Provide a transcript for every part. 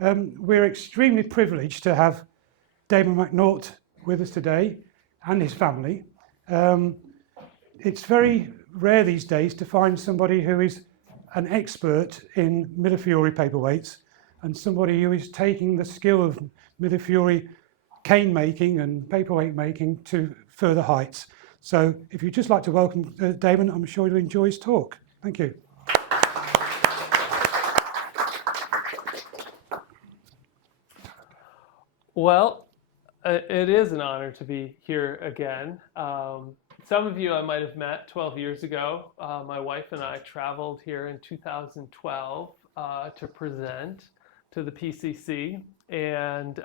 We're extremely privileged to have Damon MacNaught with us today and his family. It's very rare these days to find somebody who is an expert in millefiori paperweights and somebody who is taking the skill of millefiori cane making and paperweight making to further heights. So if you'd just like to welcome Damon, I'm sure you'll enjoy his talk. Thank you. Well, it is an honor to be here again. Some of you I might have met 12 years ago. My wife and I traveled here in 2012 to present to the PCC, and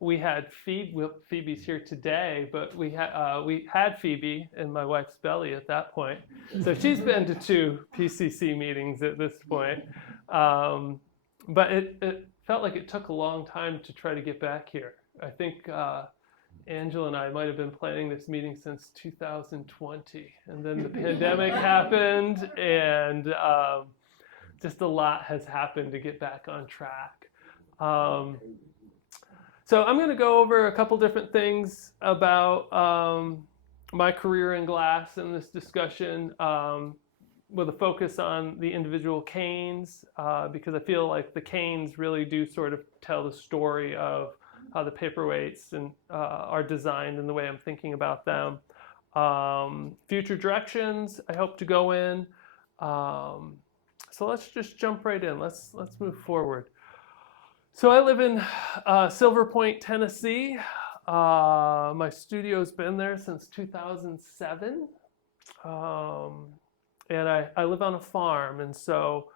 we had Phoebe's here today, but we had Phoebe in my wife's belly at that point. So she's been to 2 PCC meetings at this point. But it felt like it took a long time to try to get back here. I think Angela and I might have been planning this meeting since 2020, and then the pandemic happened, and just a lot has happened to get back on track. So I'm going to go over a couple different things about my career in glass in this discussion, with a focus on the individual canes, because I feel like the canes really do sort of tell the story of how the paperweights are designed and the way I'm thinking about them. Future directions I hope to go in. So let's just jump right in. Let's move forward. So I live in Silver Point, Tennessee. My studio's been there since 2007. And I live on a farm, and so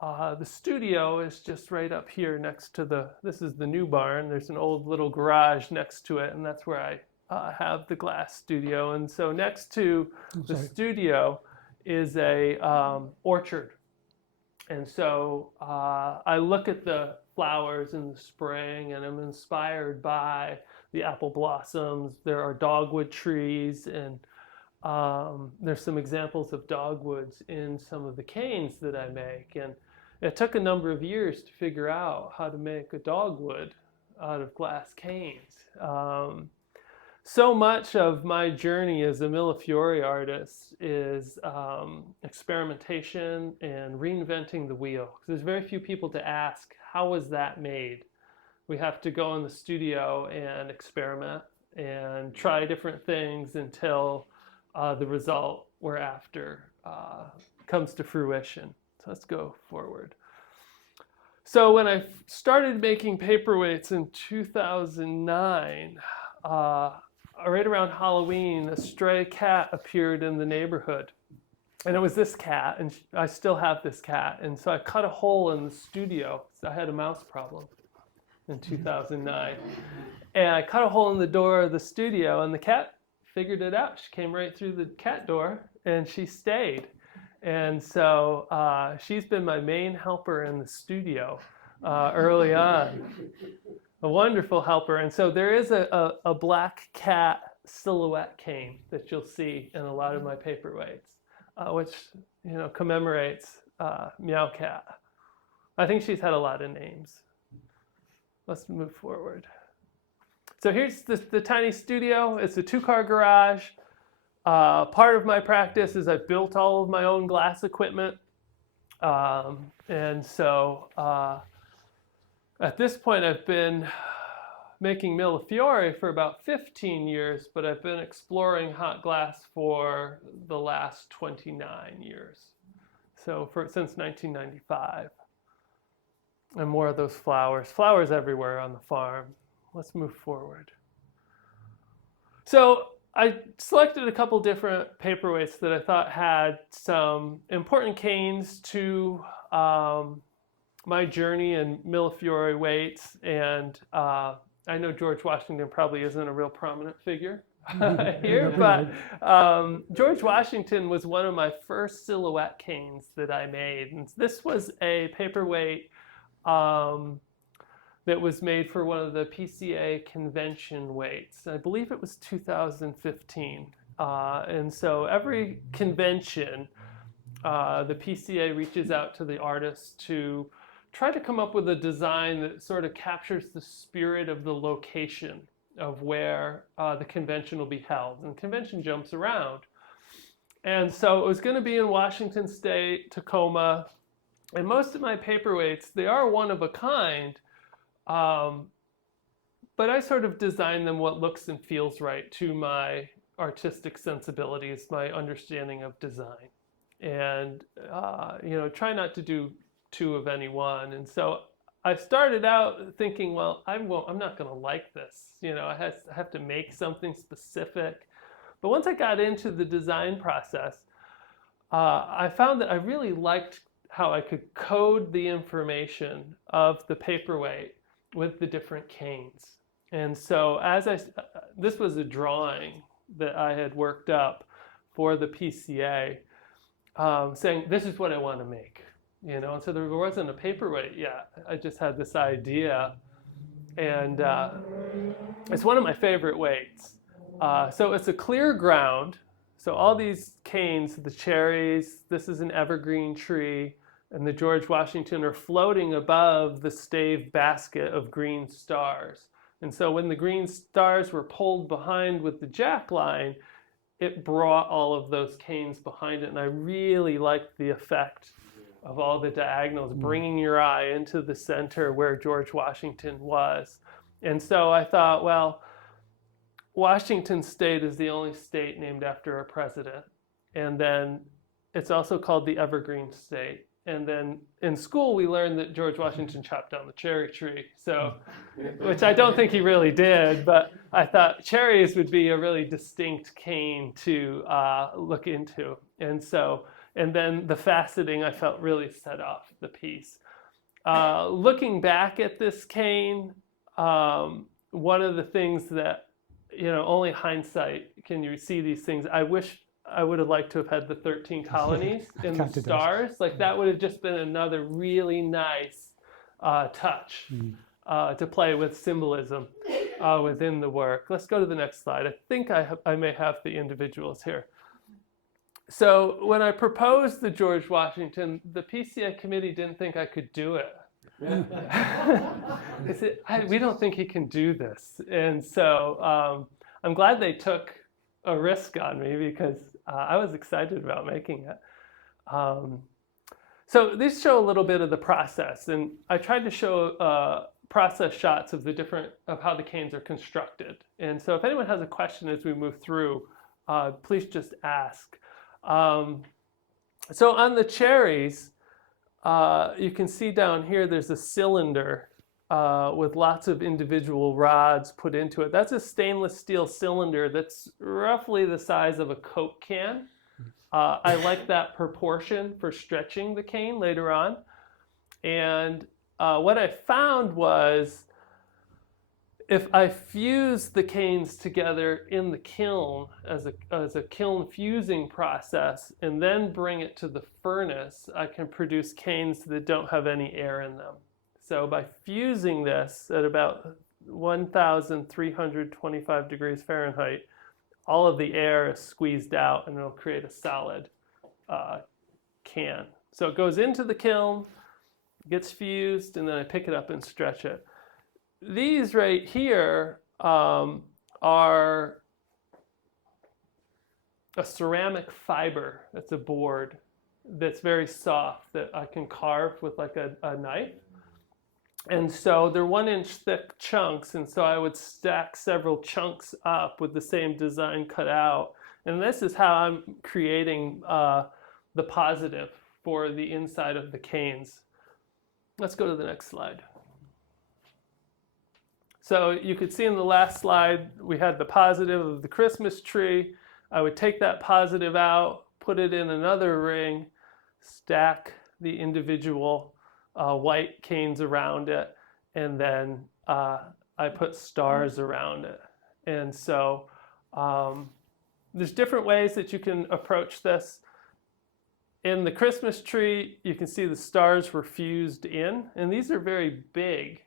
the studio is just right up here next to this is the new barn. There's an old little garage next to it, and that's where I have the glass studio. And so next to the studio is a orchard. And so I look at the flowers in the spring, and I'm inspired by the apple blossoms. There are dogwood trees, and there's some examples of dogwoods in some of the canes that I make, and it took a number of years to figure out how to make a dogwood out of glass canes. So much of my journey as a millefiori artist is experimentation and reinventing the wheel. There's very few people to ask, how was that made? We have to go in the studio and experiment and try different things until the result we're after comes to fruition. So let's go forward. So when I started making paperweights in 2009, right around Halloween, a stray cat appeared in the neighborhood. And it was this cat, and I still have this cat. And so I cut a hole in the studio. So I had a mouse problem in 2009. And I cut a hole in the door of the studio, and the cat figured it out. She came right through the cat door, and she stayed. And so she's been my main helper in the studio early on. A wonderful helper. And so there is a black cat silhouette cane that you'll see in a lot of my paperweights, which commemorates Meow Cat. I think she's had a lot of names. Let's move forward. So here's the tiny studio. It's a 2-car garage. Part of my practice is I've built all of my own glass equipment. And so at this point, I've been making millefiori for about 15 years, but I've been exploring hot glass for the last 29 years. So since 1995. And more of those flowers everywhere on the farm. Let's move forward. So I selected a couple different paperweights that I thought had some important canes to my journey in millefiori weights. And I know George Washington probably isn't a real prominent figure here, but George Washington was one of my first silhouette canes that I made. And this was a paperweight that was made for one of the PCA convention weights. I believe it was 2015. And so every convention, the PCA reaches out to the artists to tried to come up with a design that sort of captures the spirit of the location of where the convention will be held. And the convention jumps around. And so it was going to be in Washington State, Tacoma, and most of my paperweights, they are one of a kind, but I sort of designed them what looks and feels right to my artistic sensibilities, my understanding of design. And, try not to do two of any one. And so I started out thinking, well, I'm not going to like this. I have to make something specific. But once I got into the design process, I found that I really liked how I could code the information of the paperweight with the different canes. And so this was a drawing that I had worked up for the PCA, saying, this is what I want to make. And so there wasn't a paperweight yet. I just had this idea. And it's one of my favorite weights. So it's a clear ground. So all these canes, the cherries, this is an evergreen tree, and the George Washington are floating above the stave basket of green stars. And so when the green stars were pulled behind with the jack line, it brought all of those canes behind it. And I really liked the effect of all the diagonals, bringing your eye into the center where George Washington was. And so I thought, well, Washington State is the only state named after a president. And then it's also called the Evergreen State. And then in school, we learned that George Washington chopped down the cherry tree. So, which I don't think he really did, but I thought cherries would be a really distinct cane to look into. And then the faceting, I felt, really set off the piece. Looking back at this cane, one of the things that, only hindsight can you see these things. I wish I would have liked to have had the 13 colonies in the stars. Like that would have just been another really nice touch to play with symbolism within the work. Let's go to the next slide. I think I may have the individuals here. So when I proposed the George Washington, the PCA committee didn't think I could do it. They said, we don't think he can do this. And so I'm glad they took a risk on me because I was excited about making it. So these show a little bit of the process, and I tried to show process shots of how the canes are constructed. And so if anyone has a question as we move through, please just ask. So on the cherries, you can see down here there's a cylinder with lots of individual rods put into it. That's a stainless steel cylinder that's roughly the size of a Coke can. I like that proportion for stretching the cane later on. And what I found was if I fuse the canes together in the kiln as a kiln fusing process and then bring it to the furnace, I can produce canes that don't have any air in them. So by fusing this at about 1,325 degrees Fahrenheit, all of the air is squeezed out and it'll create a solid can. So it goes into the kiln, gets fused, and then I pick it up and stretch it. These right here are a ceramic fiber. That's a board that's very soft that I can carve with like a knife. And so they're 1-inch thick chunks, and so I would stack several chunks up with the same design cut out. And this is how I'm creating the positive for the inside of the canes. Let's go to the next slide. So you could see in the last slide, we had the positive of the Christmas tree. I would take that positive out, put it in another ring, stack the individual white canes around it, and then I put stars around it. And so there's different ways that you can approach this. In the Christmas tree, you can see the stars were fused in, and these are very big.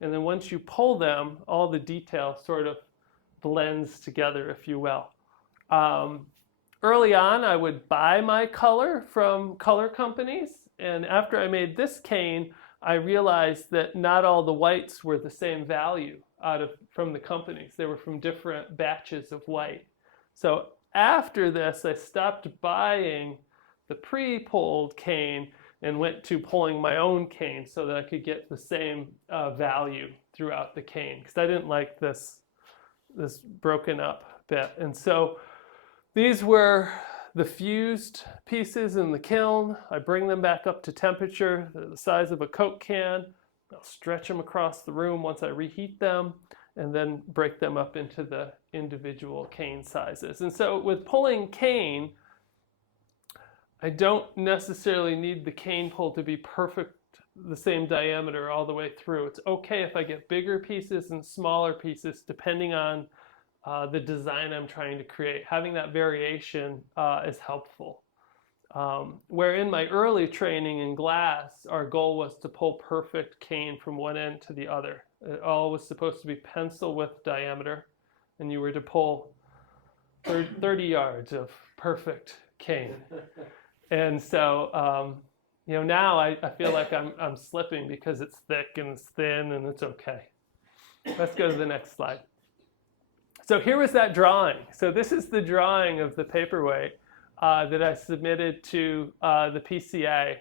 And then once you pull them, all the detail sort of blends together, if you will. Early on, I would buy my color from color companies. And after I made this cane, I realized that not all the whites were the same value from the companies. They were from different batches of white. So after this, I stopped buying the pre-pulled cane and went to pulling my own cane so that I could get the same value throughout the cane, because I didn't like this broken up bit. And so these were the fused pieces in the kiln. I bring them back up to temperature. They're the size of a Coke can. I'll stretch them across the room once I reheat them, and then break them up into the individual cane sizes. And so with pulling cane, I don't necessarily need the cane pull to be perfect, the same diameter all the way through. It's okay if I get bigger pieces and smaller pieces depending on the design I'm trying to create. Having that variation is helpful. Where in my early training in glass, our goal was to pull perfect cane from one end to the other. It all was supposed to be pencil width diameter, and you were to pull 30 yards of perfect cane. And so, now I feel like I'm slipping because it's thick and it's thin, and it's okay. Let's go to the next slide. So here was that drawing. So this is the drawing of the paperweight that I submitted to the PCA.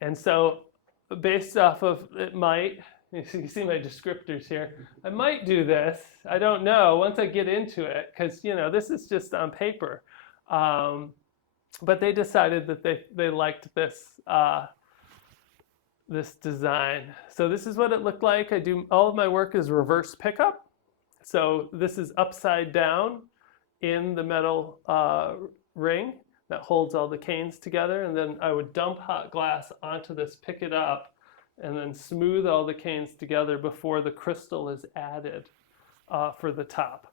And so based off of it might, you see my descriptors here, I might do this. I don't know once I get into it, because this is just on paper. But they decided that they liked this this design. So this is what it looked like. All of my work is reverse pickup. So this is upside down in the metal ring that holds all the canes together, and then I would dump hot glass onto this, pick it up, and then smooth all the canes together before the crystal is added for the top.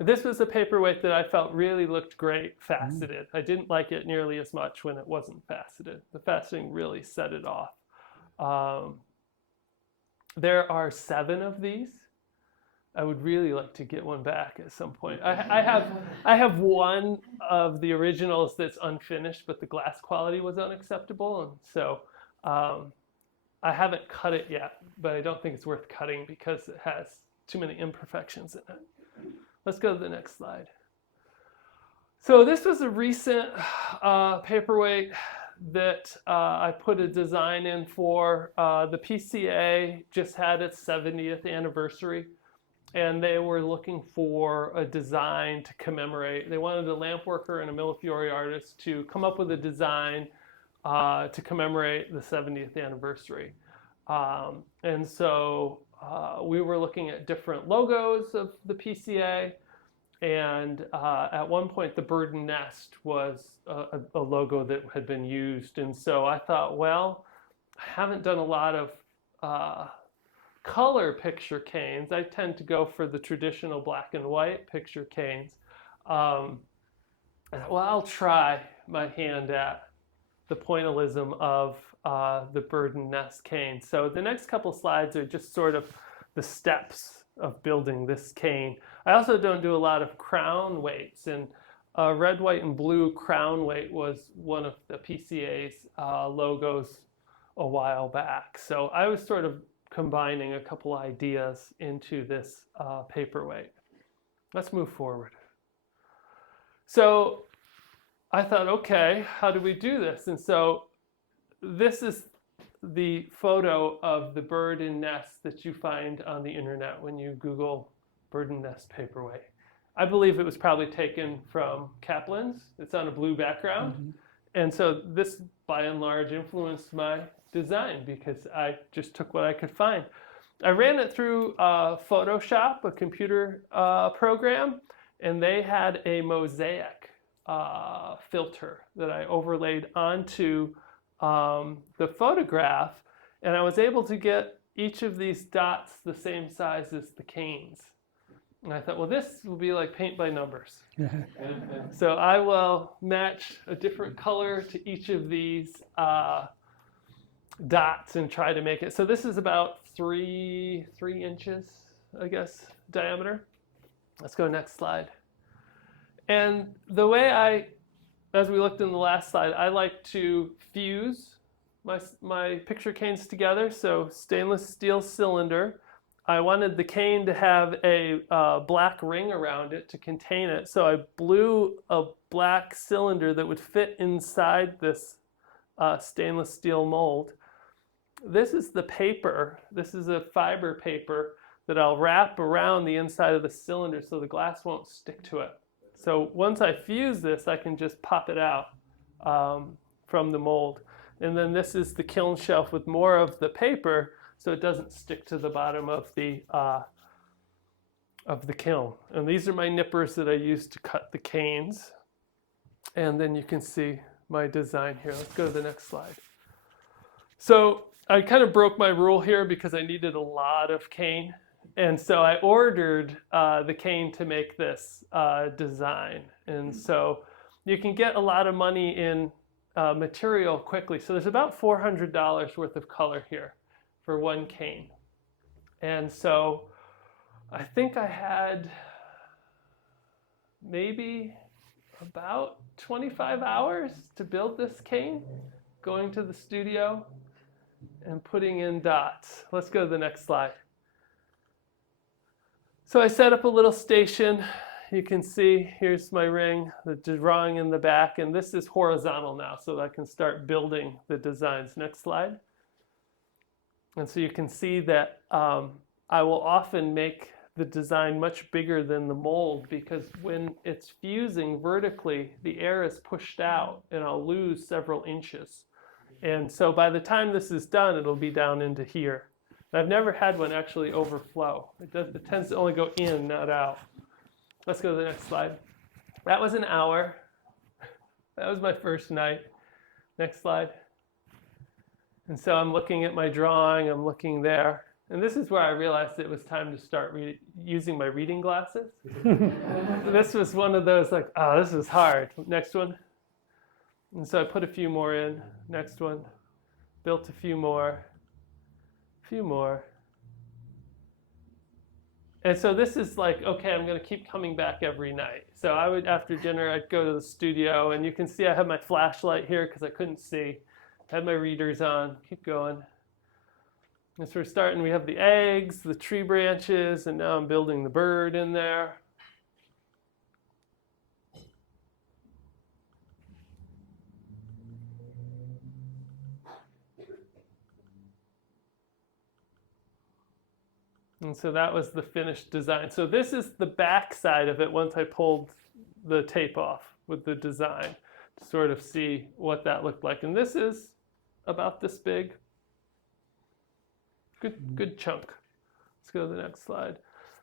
This was a paperweight that I felt really looked great faceted. I didn't like it nearly as much when it wasn't faceted. The faceting really set it off. There are 7 of these. I would really like to get one back at some point. I have one of the originals that's unfinished, but the glass quality was unacceptable, and so I haven't cut it yet, but I don't think it's worth cutting because it has too many imperfections in it. Let's go to the next slide. So this was a recent paperweight that I put a design in for. The PCA just had its 70th anniversary, and they were looking for a design to commemorate. They wanted a lamp worker and a millefiori artist to come up with a design to commemorate the 70th anniversary. And so we were looking at different logos of the PCA, and at one point the bird and nest was a logo that had been used. And so I thought, well, I haven't done a lot of color picture canes. I tend to go for the traditional black and white picture canes. Well, I'll try my hand at the pointillism of the bird and nest cane. So the next couple slides are just sort of the steps of building this cane. I also don't do a lot of crown weights, and red, white, and blue crown weight was one of the PCA's logos a while back. So I was sort of combining a couple ideas into this paperweight. Let's move forward. So I thought, okay, how do we do this? And so this is the photo of the bird and nest that you find on the internet when you Google bird and nest paperweight. I believe it was probably taken from Kaplan's. It's on a blue background. Mm-hmm. And so this, by and large, influenced my design because I just took what I could find. I ran it through Photoshop, a computer program, and they had a mosaic filter that I overlaid onto the photograph, and I was able to get each of these dots the same size as the canes. And I thought, well, this will be like paint by numbers. So I will match a different color to each of these dots and try to make it. So this is about 3 inches, I guess, diameter. Let's go next slide. And the way as we looked in the last slide, I like to fuse my picture canes together. So stainless steel cylinder. I wanted the cane to have a black ring around it to contain it. So I blew a black cylinder that would fit inside this stainless steel mold. This is the paper. This is a fiber paper that I'll wrap around the inside of the cylinder so the glass won't stick to it. So once I fuse this, I can just pop it out from the mold. And then this is the kiln shelf with more of the paper so it doesn't stick to the bottom of the kiln. And these are my nippers that I use to cut the canes. And then you can see my design here. Let's go to the next slide. So I kind of broke my rule here because I needed a lot of cane. And so I ordered the cane to make this design. And so you can get a lot of money in material quickly. So there's about $400 worth of color here for one cane. And so I think I had maybe about 25 hours to build this cane, going to the studio and putting in dots. Let's go to the next slide. So I set up a little station. You can see here's my ring, the drawing in the back, and this is horizontal now so that I can start building the designs. Next slide. And so you can see that I will often make the design much bigger than the mold because when it's fusing vertically, the air is pushed out and I'll lose several inches. And so by the time this is done, it'll be down into here. I've never had one actually overflow. It tends to only go in, not out. Let's go to the next slide. That was an hour. That was my first night. Next slide. And so I'm looking at my drawing, I'm looking there. And this is where I realized it was time to start using my reading glasses. This was one of those like, oh, this is hard. Next one. And so I put a few more in. Next one. Built a few more. Few more. And so this is like, okay, I'm going to keep coming back every night. So I would, after dinner, I'd go to the studio. And you can see I have my flashlight here because I couldn't see. I had my readers on. Keep going. And so we're starting, we have the eggs, the tree branches, and now I'm building the bird in there. And so that was the finished design. So this is the back side of it once I pulled the tape off with the design to sort of see what that looked like. And this is about this big. Good chunk. Let's go to the next slide.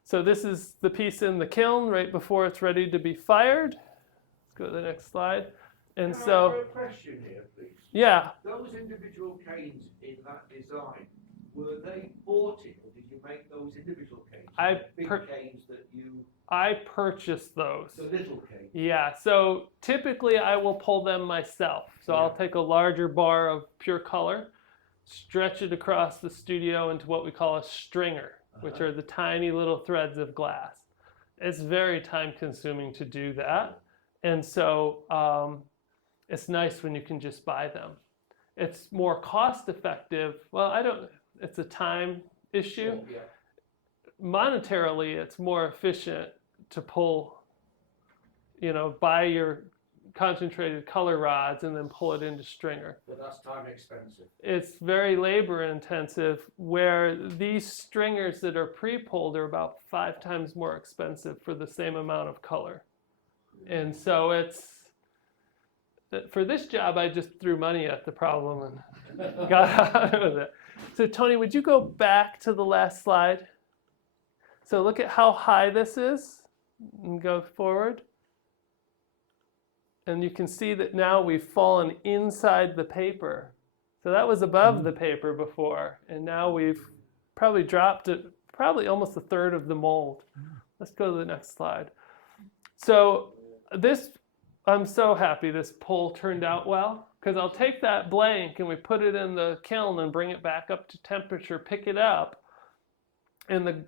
So this is the piece in the kiln right before it's ready to be fired. Let's go to the next slide. And Can so, I ask a question here, please? yeah. Those individual canes in that design, were they bought in, or did you make those individual canes? Big canes that you... I purchased those. The little canes? Yeah, so typically I will pull them myself. So I'll take a larger bar of pure color, stretch it across the studio into what we call a stringer, which are the tiny little threads of glass. It's very time consuming to do that. And so it's nice when you can just buy them. It's more cost effective. Well, it's a time issue. Yeah. Monetarily, it's more efficient to pull, buy your concentrated color rods and then pull it into stringer. But that's time expensive. It's very labor intensive, where these stringers that are pre-pulled are about 5 times more expensive for the same amount of color. And so for this job, I just threw money at the problem and got out of it. So Tony, would you go back to the last slide? So look at how high this is and go forward. And you can see that now we've fallen inside the paper. So that was above the paper before, and now we've probably dropped it, probably almost a third of the mold. Let's go to the next slide. So this, I'm so happy this pull turned out well, because I'll take that blank and we put it in the kiln and bring it back up to temperature, pick it up. And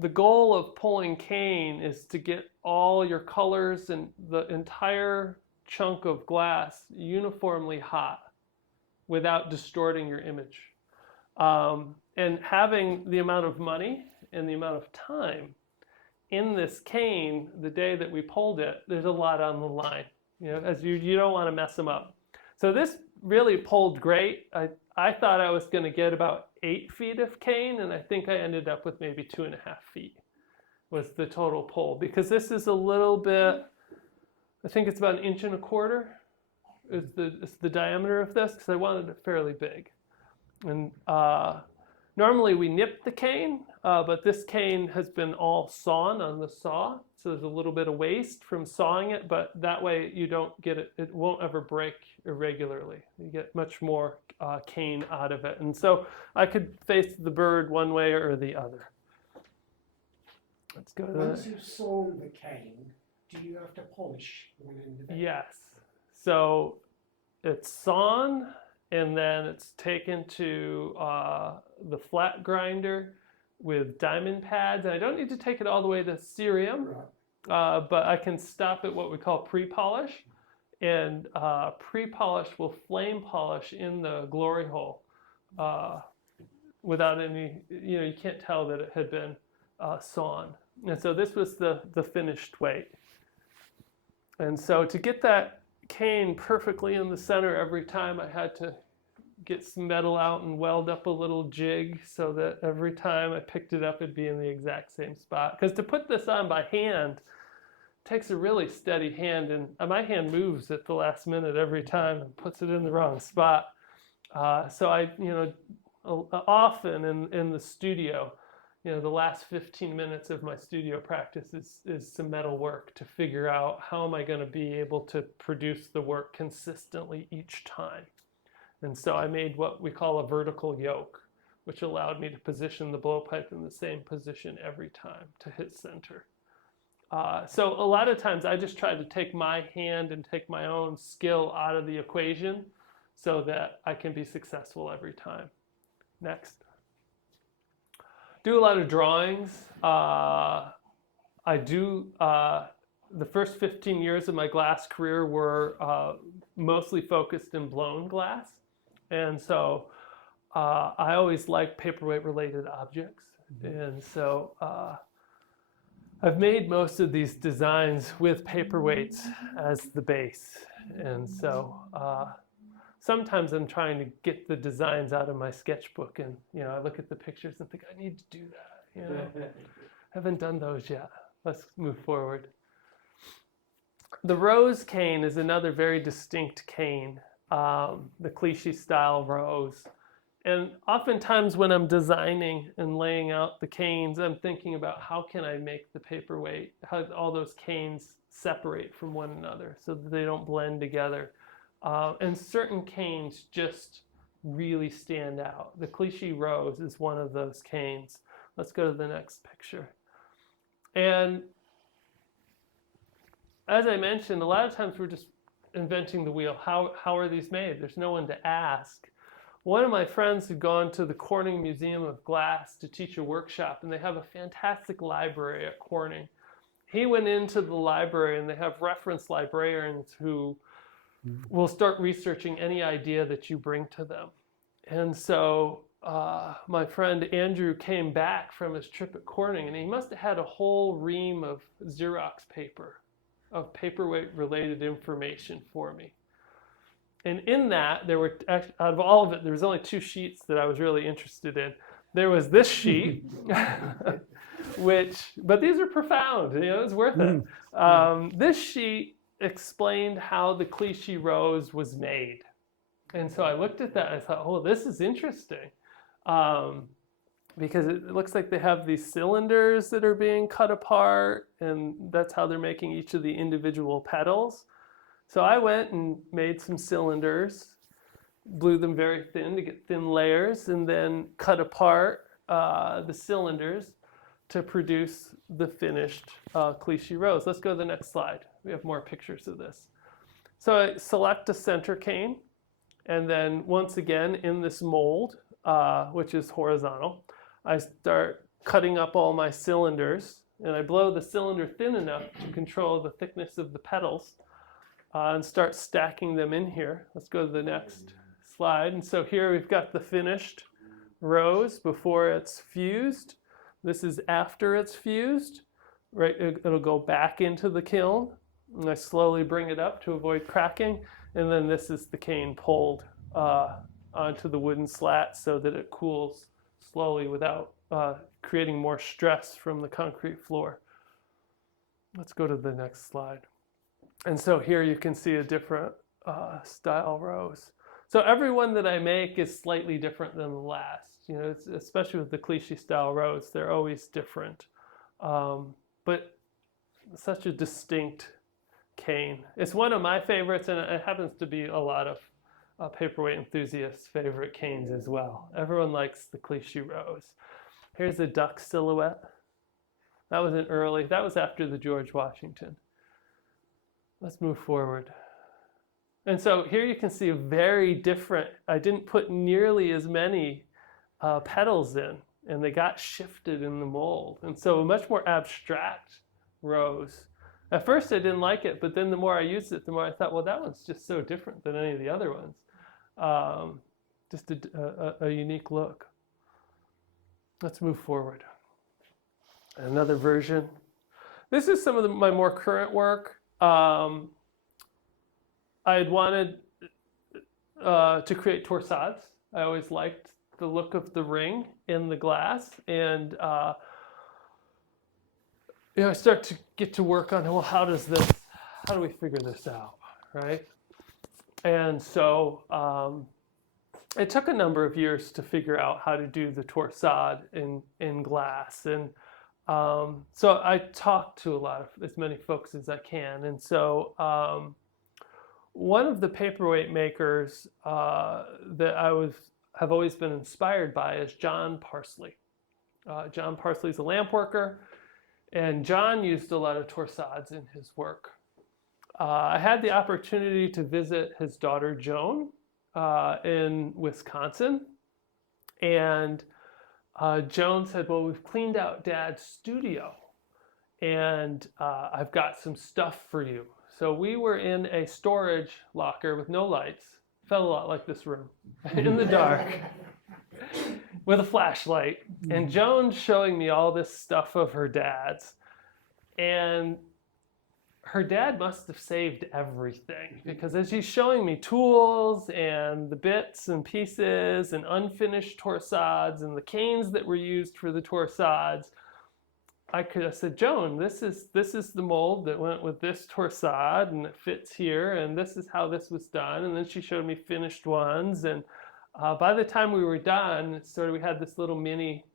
the goal of pulling cane is to get all your colors and the entire chunk of glass uniformly hot. without distorting your image. And having the amount of money and the amount of time in this cane, the day that we pulled it, there's a lot on the line. You know, as you don't want to mess them up. So this really pulled great. I thought I was going to get about 8 feet of cane, and I think I ended up with maybe 2.5 feet was the total pull, because this is a little bit, I think it's about 1.25 inches is the diameter of this, because I wanted it fairly big. And normally we nip the cane, but this cane has been all sawn on the saw, so there's a little bit of waste from sawing it, but that way you don't get it, it won't ever break irregularly. You get much more cane out of it. And so I could face the bird one way or the other. Let's go to Once you've sawn the cane, do you have to polish one end of it? Yes. So it's sawn, and then it's taken to the flat grinder with diamond pads. And I don't need to take it all the way to cerium, Right. but I can stop at what we call pre-polish. And pre-polish will flame polish in the glory hole without any, you can't tell that it had been sawn. And so this was the finished weight. And so to get that cane perfectly in the center every time, I had to get some metal out and weld up a little jig so that every time I picked it up, it'd be in the exact same spot. Because to put this on by hand takes a really steady hand, and my hand moves at the last minute every time and puts it in the wrong spot. So I, often in the studio, the last 15 minutes of my studio practice is some metal work to figure out how am I going to be able to produce the work consistently each time. And so I made what we call a vertical yoke, which allowed me to position the blowpipe in the same position every time to hit center. So a lot of times I just try to take my hand and take my own skill out of the equation so that I can be successful every time. Next. Do a lot of drawings. I do, the first 15 years of my glass career were mostly focused in blown glass. And so I always liked paperweight related objects. And so I've made most of these designs with paperweights as the base. And so sometimes I'm trying to get the designs out of my sketchbook, and I look at the pictures and think I need to do that. Haven't done those yet. Let's move forward. The rose cane is another very distinct cane, the cliche style rose. And oftentimes when I'm designing and laying out the canes, I'm thinking about how can I make the paperweight, how all those canes separate from one another so that they don't blend together. And certain canes just really stand out. The cliche rose is one of those canes. Let's go to the next picture. And as I mentioned, a lot of times we're just inventing the wheel. How are these made? There's no one to ask. One of my friends had gone to the Corning Museum of Glass to teach a workshop, and they have a fantastic library at Corning. He went into the library, and they have reference librarians who will start researching any idea that you bring to them. And so my friend Andrew came back from his trip at Corning, and he must have had a whole ream of Xerox paper of paperweight related information for me. And in that, there were, out of all of it, there was only 2 sheets that I was really interested in. There was this sheet, but these are profound, it's worth it. This sheet explained how the cliche rose was made. And so I looked at that and I thought, oh, this is interesting. Because it looks like they have these cylinders that are being cut apart, and that's how they're making each of the individual petals. So I went and made some cylinders, blew them very thin to get thin layers, and then cut apart the cylinders to produce the finished cliche rose. Let's go to the next slide. We have more pictures of this. So I select a center cane, and then once again in this mold, which is horizontal, I start cutting up all my cylinders, and I blow the cylinder thin enough to control the thickness of the petals, and start stacking them in here. Let's go to the next slide. And so here we've got the finished rose before it's fused. This is after it's fused. Right, it'll go back into the kiln, and I slowly bring it up to avoid cracking. And then this is the cane pulled onto the wooden slat so that it cools slowly without creating more stress from the concrete floor. Let's go to the next slide. And so here you can see a different style rose. So every one that I make is slightly different than the last. You know, especially with the cliche style rose, they're always different. But such a distinct cane. It's one of my favorites, and it happens to be a lot of paperweight enthusiasts' favorite canes as well. Everyone likes the cliche rose. Here's a duck silhouette. That was after the George Washington. Let's move forward. And so here you can see a very different, I didn't put nearly as many petals in, and they got shifted in the mold. And so a much more abstract rose. At first I didn't like it, but then the more I used it, the more I thought, well, that one's just so different than any of the other ones. Just a unique look. Let's move forward. Another version. This is some of my more current work. I had wanted to create torsades. I always liked the look of the ring in the glass, and I start to get to work on, well, how do we figure this out, right? And so it took a number of years to figure out how to do the torsade in glass, and so I talked to as many folks as I can, and so one of the paperweight makers that I have always been inspired by is John Parsley. John Parsley's a lamp worker, and John used a lot of torsades in his work. I had the opportunity to visit his daughter Joan in Wisconsin, and Joan said, well, we've cleaned out Dad's studio, and I've got some stuff for you. So we were in a storage locker with no lights, felt a lot like this room, in the dark, with a flashlight. And Joan's showing me all this stuff of her dad's. And her dad must have saved everything, because as she's showing me tools and the bits and pieces and unfinished torsades and the canes that were used for the torsades, I could have said, Joan, this is the mold that went with this torsade, and it fits here, and this is how this was done. And then she showed me finished ones, and by the time we were done, we had this little mini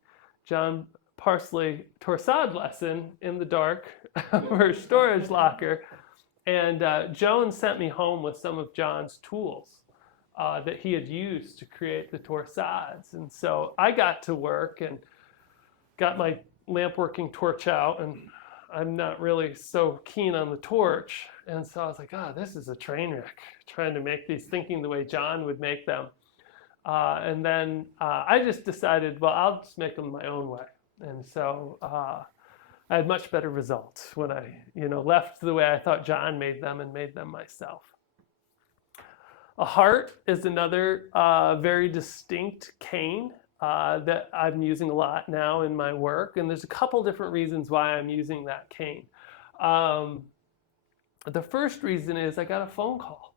John Parsley torsade lesson in the dark of her storage locker. And Joan sent me home with some of John's tools that he had used to create the torsades. And so I got to work and got my lamp working torch out, and I'm not really so keen on the torch. And so I was like, this is a train wreck, trying to make these, thinking the way John would make them. And then I just decided, well, I'll just make them my own way. And so I had much better results when I, left the way I thought John made them and made them myself. A heart is another very distinct cane that I'm using a lot now in my work. And there's a couple different reasons why I'm using that cane. The first reason is I got a phone call,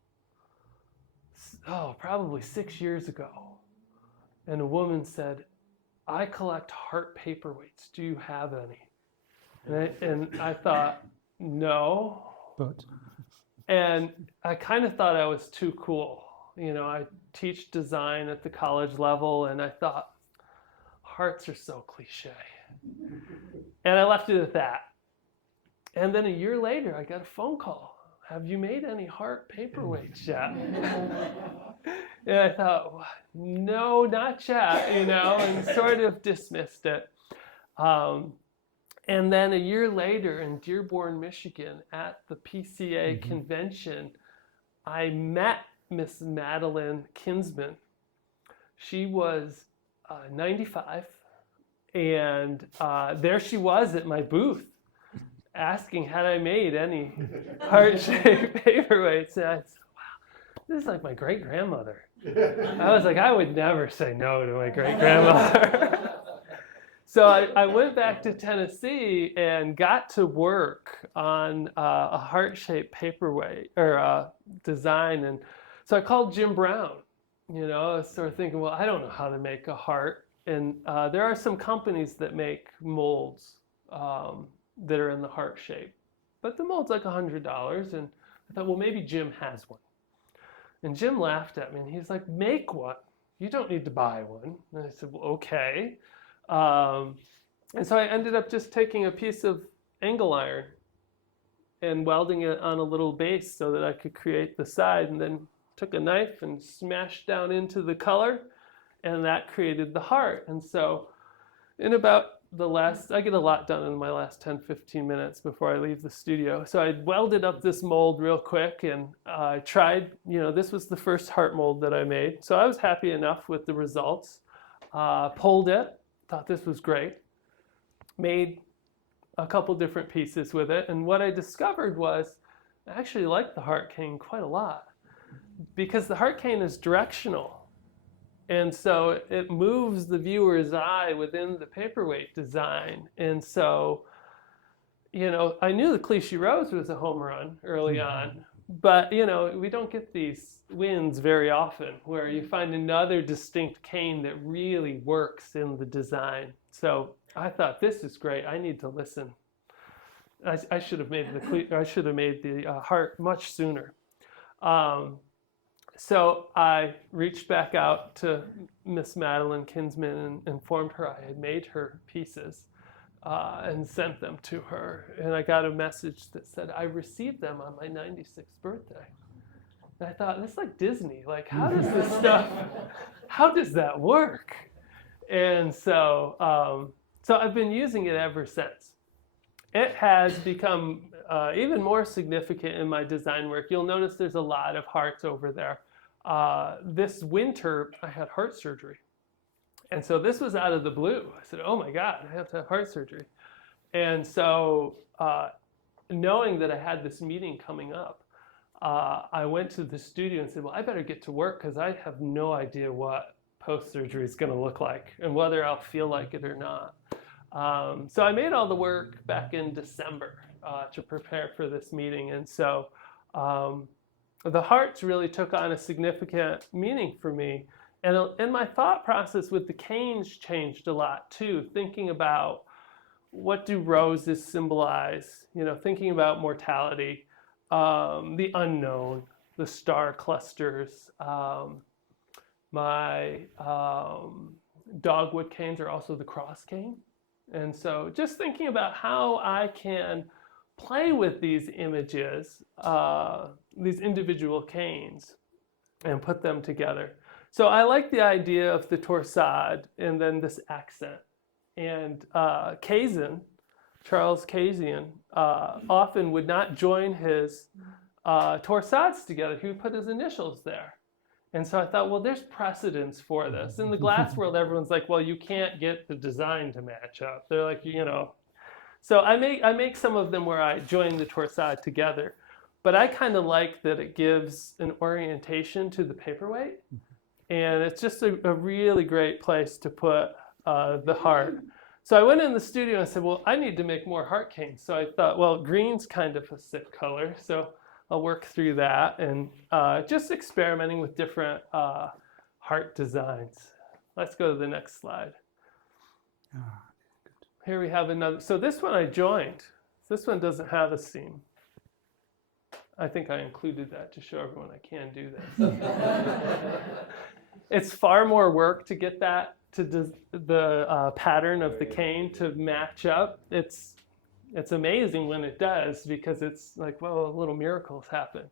probably 6 years ago. And a woman said, I collect heart paperweights. Do you have any? And I thought, no. But. And I kind of thought I was too cool. I teach design at the college level, and I thought, hearts are so cliche. And I left it at that. And then a year later, I got a phone call. Have you made any heart paperweights yet? And I thought, no, not yet, and sort of dismissed it. And then a year later in Dearborn, Michigan, at the PCA convention, I met Miss Madeline Kinsman. She was 95, and there she was at my booth, asking had I made any heart-shaped paperweights. And I said, wow, this is like my great-grandmother. I was like, I would never say no to my great-grandmother. So I went back to Tennessee and got to work on a heart-shaped paperweight or design. And so I called Jim Brown. You know, I was sort of thinking, well, I don't know how to make a heart. And there are some companies that make molds that are in the heart shape. But the mold's like $100. And I thought, well, maybe Jim has one. And Jim laughed at me and he's like, make one. You don't need to buy one. And I said, well, okay. And so I ended up just taking a piece of angle iron and welding it on a little base so that I could create the side, and then took a knife and smashed down into the color, and that created the heart. And so in about I get a lot done in my last 10-15 minutes before I leave the studio. So I welded up this mold real quick, and I tried, this was the first heart mold that I made. So I was happy enough with the results. Pulled it, thought this was great. Made a couple different pieces with it. And what I discovered was I actually liked the heart cane quite a lot, because the heart cane is directional. And so it moves the viewer's eye within the paperweight design. And so, I knew the Clichy Rose was a home run early on, but, we don't get these wins very often where you find another distinct cane that really works in the design. So I thought, this is great. I need to listen. I should have made the heart much sooner. So I reached back out to Miss Madeline Kinsman and informed her I had made her pieces and sent them to her. And I got a message that said, I received them on my 96th birthday. And I thought, that's like Disney. Like, how does this stuff, how does that work? And so, so I've been using it ever since. It has become even more significant in my design work. You'll notice there's a lot of hearts over there. This winter, I had heart surgery. And so this was out of the blue. I said, oh my God, I have to have heart surgery. And so knowing that I had this meeting coming up, I went to the studio and said, well, I better get to work because I have no idea what post-surgery is going to look like and whether I'll feel like it or not. So I made all the work back in December to prepare for this meeting. And so the hearts really took on a significant meaning for me. And my thought process with the canes changed a lot too, thinking about what do roses symbolize, thinking about mortality, the unknown, the star clusters. My dogwood canes are also the cross cane. And so just thinking about how I can play with these images, these individual canes, and put them together. So I like the idea of the torsade and then this accent. And Kazan, Charles Kazan, often would not join his torsades together. He would put his initials there. And so I thought, well, there's precedence for this. In the glass world, everyone's like, well, you can't get the design to match up. They're like, So I make some of them where I join the torsade together. But I kind of like that it gives an orientation to the paperweight. And it's just a really great place to put the heart. So I went in the studio and said, well, I need to make more heart canes. So I thought, well, green's kind of a sick color. So I'll work through that and just experimenting with different heart designs. Let's go to the next slide. Here we have another. So this one I joined. This one doesn't have a seam. I think I included that to show everyone I can do this. It's far more work to get that to the pattern of the cane to match up. It's amazing when it does, because it's like, well, little miracles happened.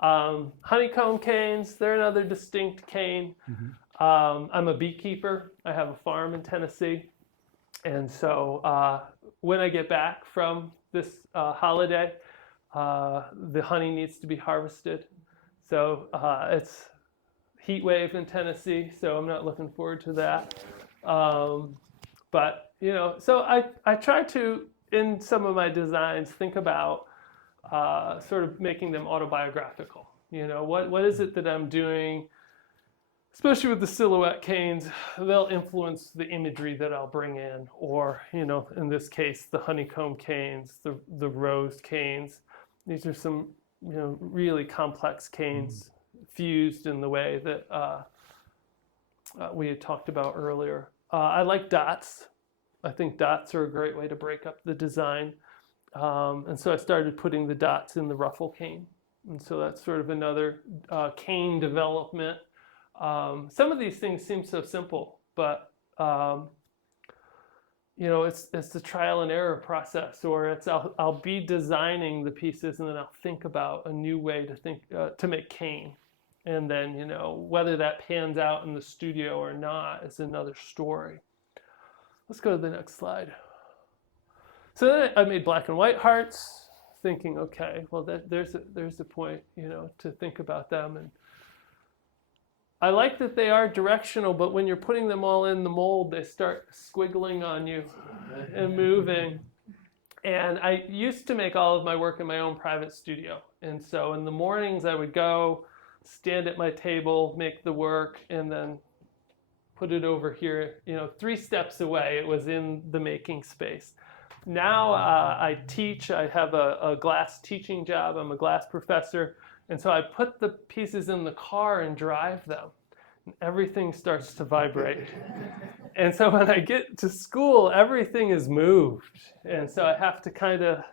Honeycomb canes, they're another distinct cane. I'm a beekeeper. I have a farm in Tennessee. And so when I get back from this holiday, the honey needs to be harvested. So it's heat wave in Tennessee, so I'm not looking forward to that. But, so I try to, in some of my designs, think about sort of making them autobiographical. What is it that I'm doing especially with the silhouette canes, they'll influence the imagery that I'll bring in, or, you know, in this case, the honeycomb canes, the rose canes. These are some, you know, really complex canes fused in the way that we had talked about earlier. I like dots. I think dots are a great way to break up the design. And so I started putting the dots in the ruffle cane. And so that's sort of another cane development. Some of these things seem so simple, but you know, it's the trial and error process, or it's I'll be designing the pieces and then I'll think about a new way to think to make cane, and then, you know, whether that pans out in the studio or not is another story. Let's go to the next slide. So then I made black and white hearts, thinking, okay, well, there's a point, you know, to think about them. And I like that they are directional, but when you're putting them all in the mold, they start squiggling on you and moving. And I used to make all of my work in my own private studio. And so in the mornings I would go, stand at my table, make the work, and then put it over here, you know, 3 steps away. It was in the making space. Now I teach. I have a glass teaching job. I'm a glass professor. And so I put the pieces in the car and drive them. And everything starts to vibrate. And so when I get to school, everything is moved. And so I have to kind of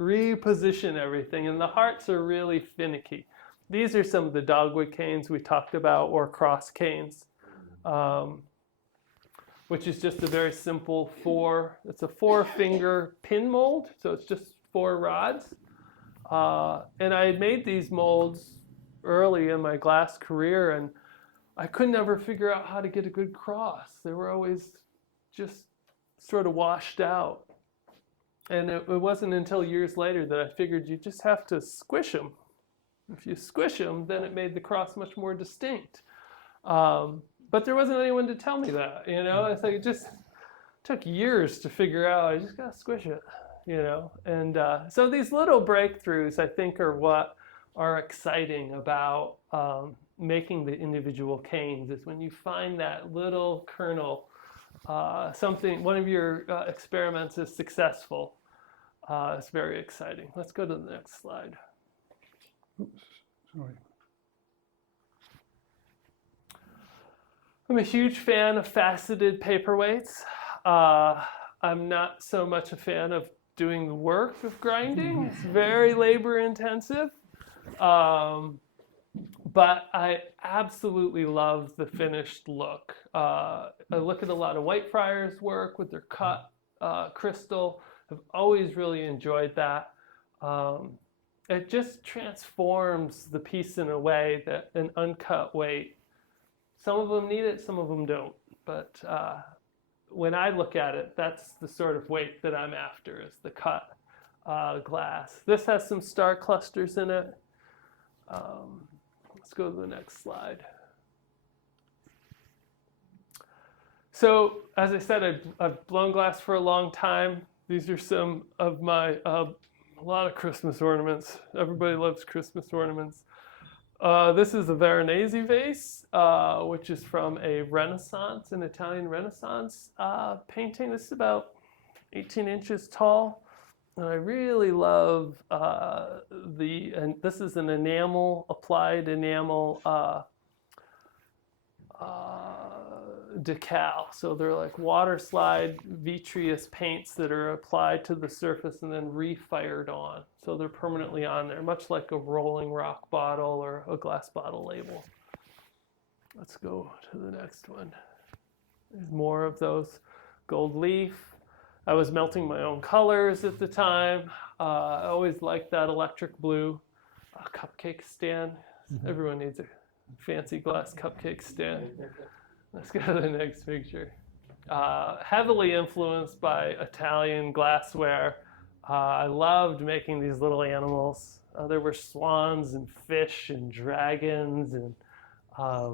reposition everything. And the hearts are really finicky. These are some of the dogwood canes we talked about, or cross canes, which is just a very simple it's a 4-finger pin mold. So it's just 4 rods. And I had made these molds early in my glass career, and I could never figure out how to get a good cross. They were always just sort of washed out. And it wasn't until years later that I figured you just have to squish them. If you squish them, then it made the cross much more distinct. But there wasn't anyone to tell me that, you know? It's like it just took years to figure out. I just got to squish it, you know? And so these little breakthroughs, I think, are what are exciting about making the individual canes, is when you find that little kernel, one of your experiments is successful. It's very exciting. Let's go to the next slide. Oops, sorry. I'm a huge fan of faceted paperweights. I'm not so much a fan of doing the work of grinding. It's very labor intensive. But I absolutely love the finished look. I look at a lot of Whitefriars' work with their cut crystal. I've always really enjoyed that. It just transforms the piece in a way that an uncut weight, some of them need it, some of them don't. But when I look at it, that's the sort of weight that I'm after, is the cut glass. This has some star clusters in it. Let's go to the next slide. So, as I said, I've blown glass for a long time. These are some of my, a lot of Christmas ornaments. Everybody loves Christmas ornaments. This is a Veronese vase, which is from a Renaissance, an Italian Renaissance painting. This is about 18 inches tall. And I really love and this is an enamel, applied enamel decal. So they're like water slide vitreous paints that are applied to the surface and then refired on. So they're permanently on there, much like a Rolling Rock bottle or a glass bottle label. Let's go to the next one. There's more of those. Gold leaf. I was melting my own colors at the time. I always liked that electric blue cupcake stand. Everyone needs a fancy glass cupcake stand. Let's go to the next picture. Heavily influenced by Italian glassware. I loved making these little animals. There were swans and fish and dragons, and I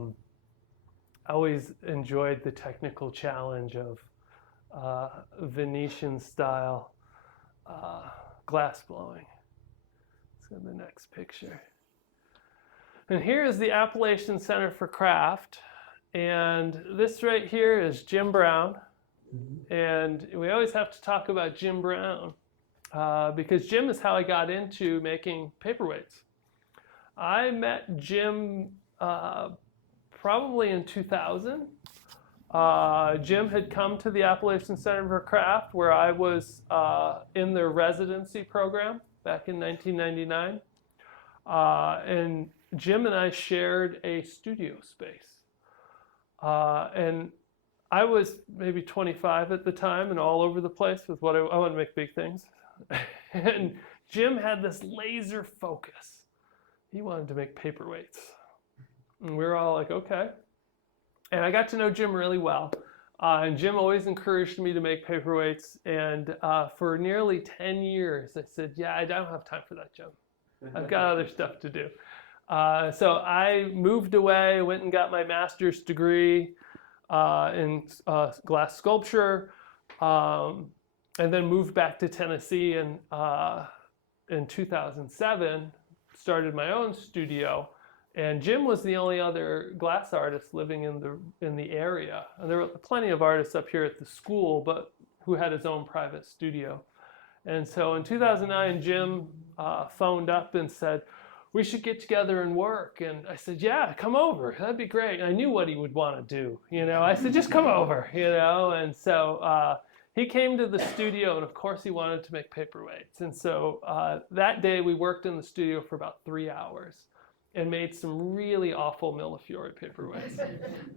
always enjoyed the technical challenge of Venetian style glass blowing. Let's go to the next picture. And here is the Appalachian Center for Craft. And this right here is Jim Brown. And we always have to talk about Jim Brown because Jim is how I got into making paperweights. I met Jim probably in 2000. Jim had come to the Appalachian Center for Craft where I was in their residency program back in 1999. And Jim and I shared a studio space. And I was maybe 25 at the time and all over the place with what I wanted to make big things. And Jim had this laser focus. He wanted to make paperweights. And we were all like, okay. And I got to know Jim really well. And Jim always encouraged me to make paperweights. And for nearly 10 years, I said, yeah, I don't have time for that, Jim. I've got other stuff to do. So I moved away, went and got my master's degree in glass sculpture, and then moved back to Tennessee in 2007, started my own studio. And Jim was the only other glass artist living in the area. And there were plenty of artists up here at the school, but who had his own private studio. And so in 2009, Jim phoned up and said, we should get together and work. And I said, yeah, come over. That'd be great. And I knew what he would want to do. I said, just come over, And so he came to the studio, and of course he wanted to make paperweights. And so that day we worked in the studio for about 3 hours and made some really awful millefiori paperweights.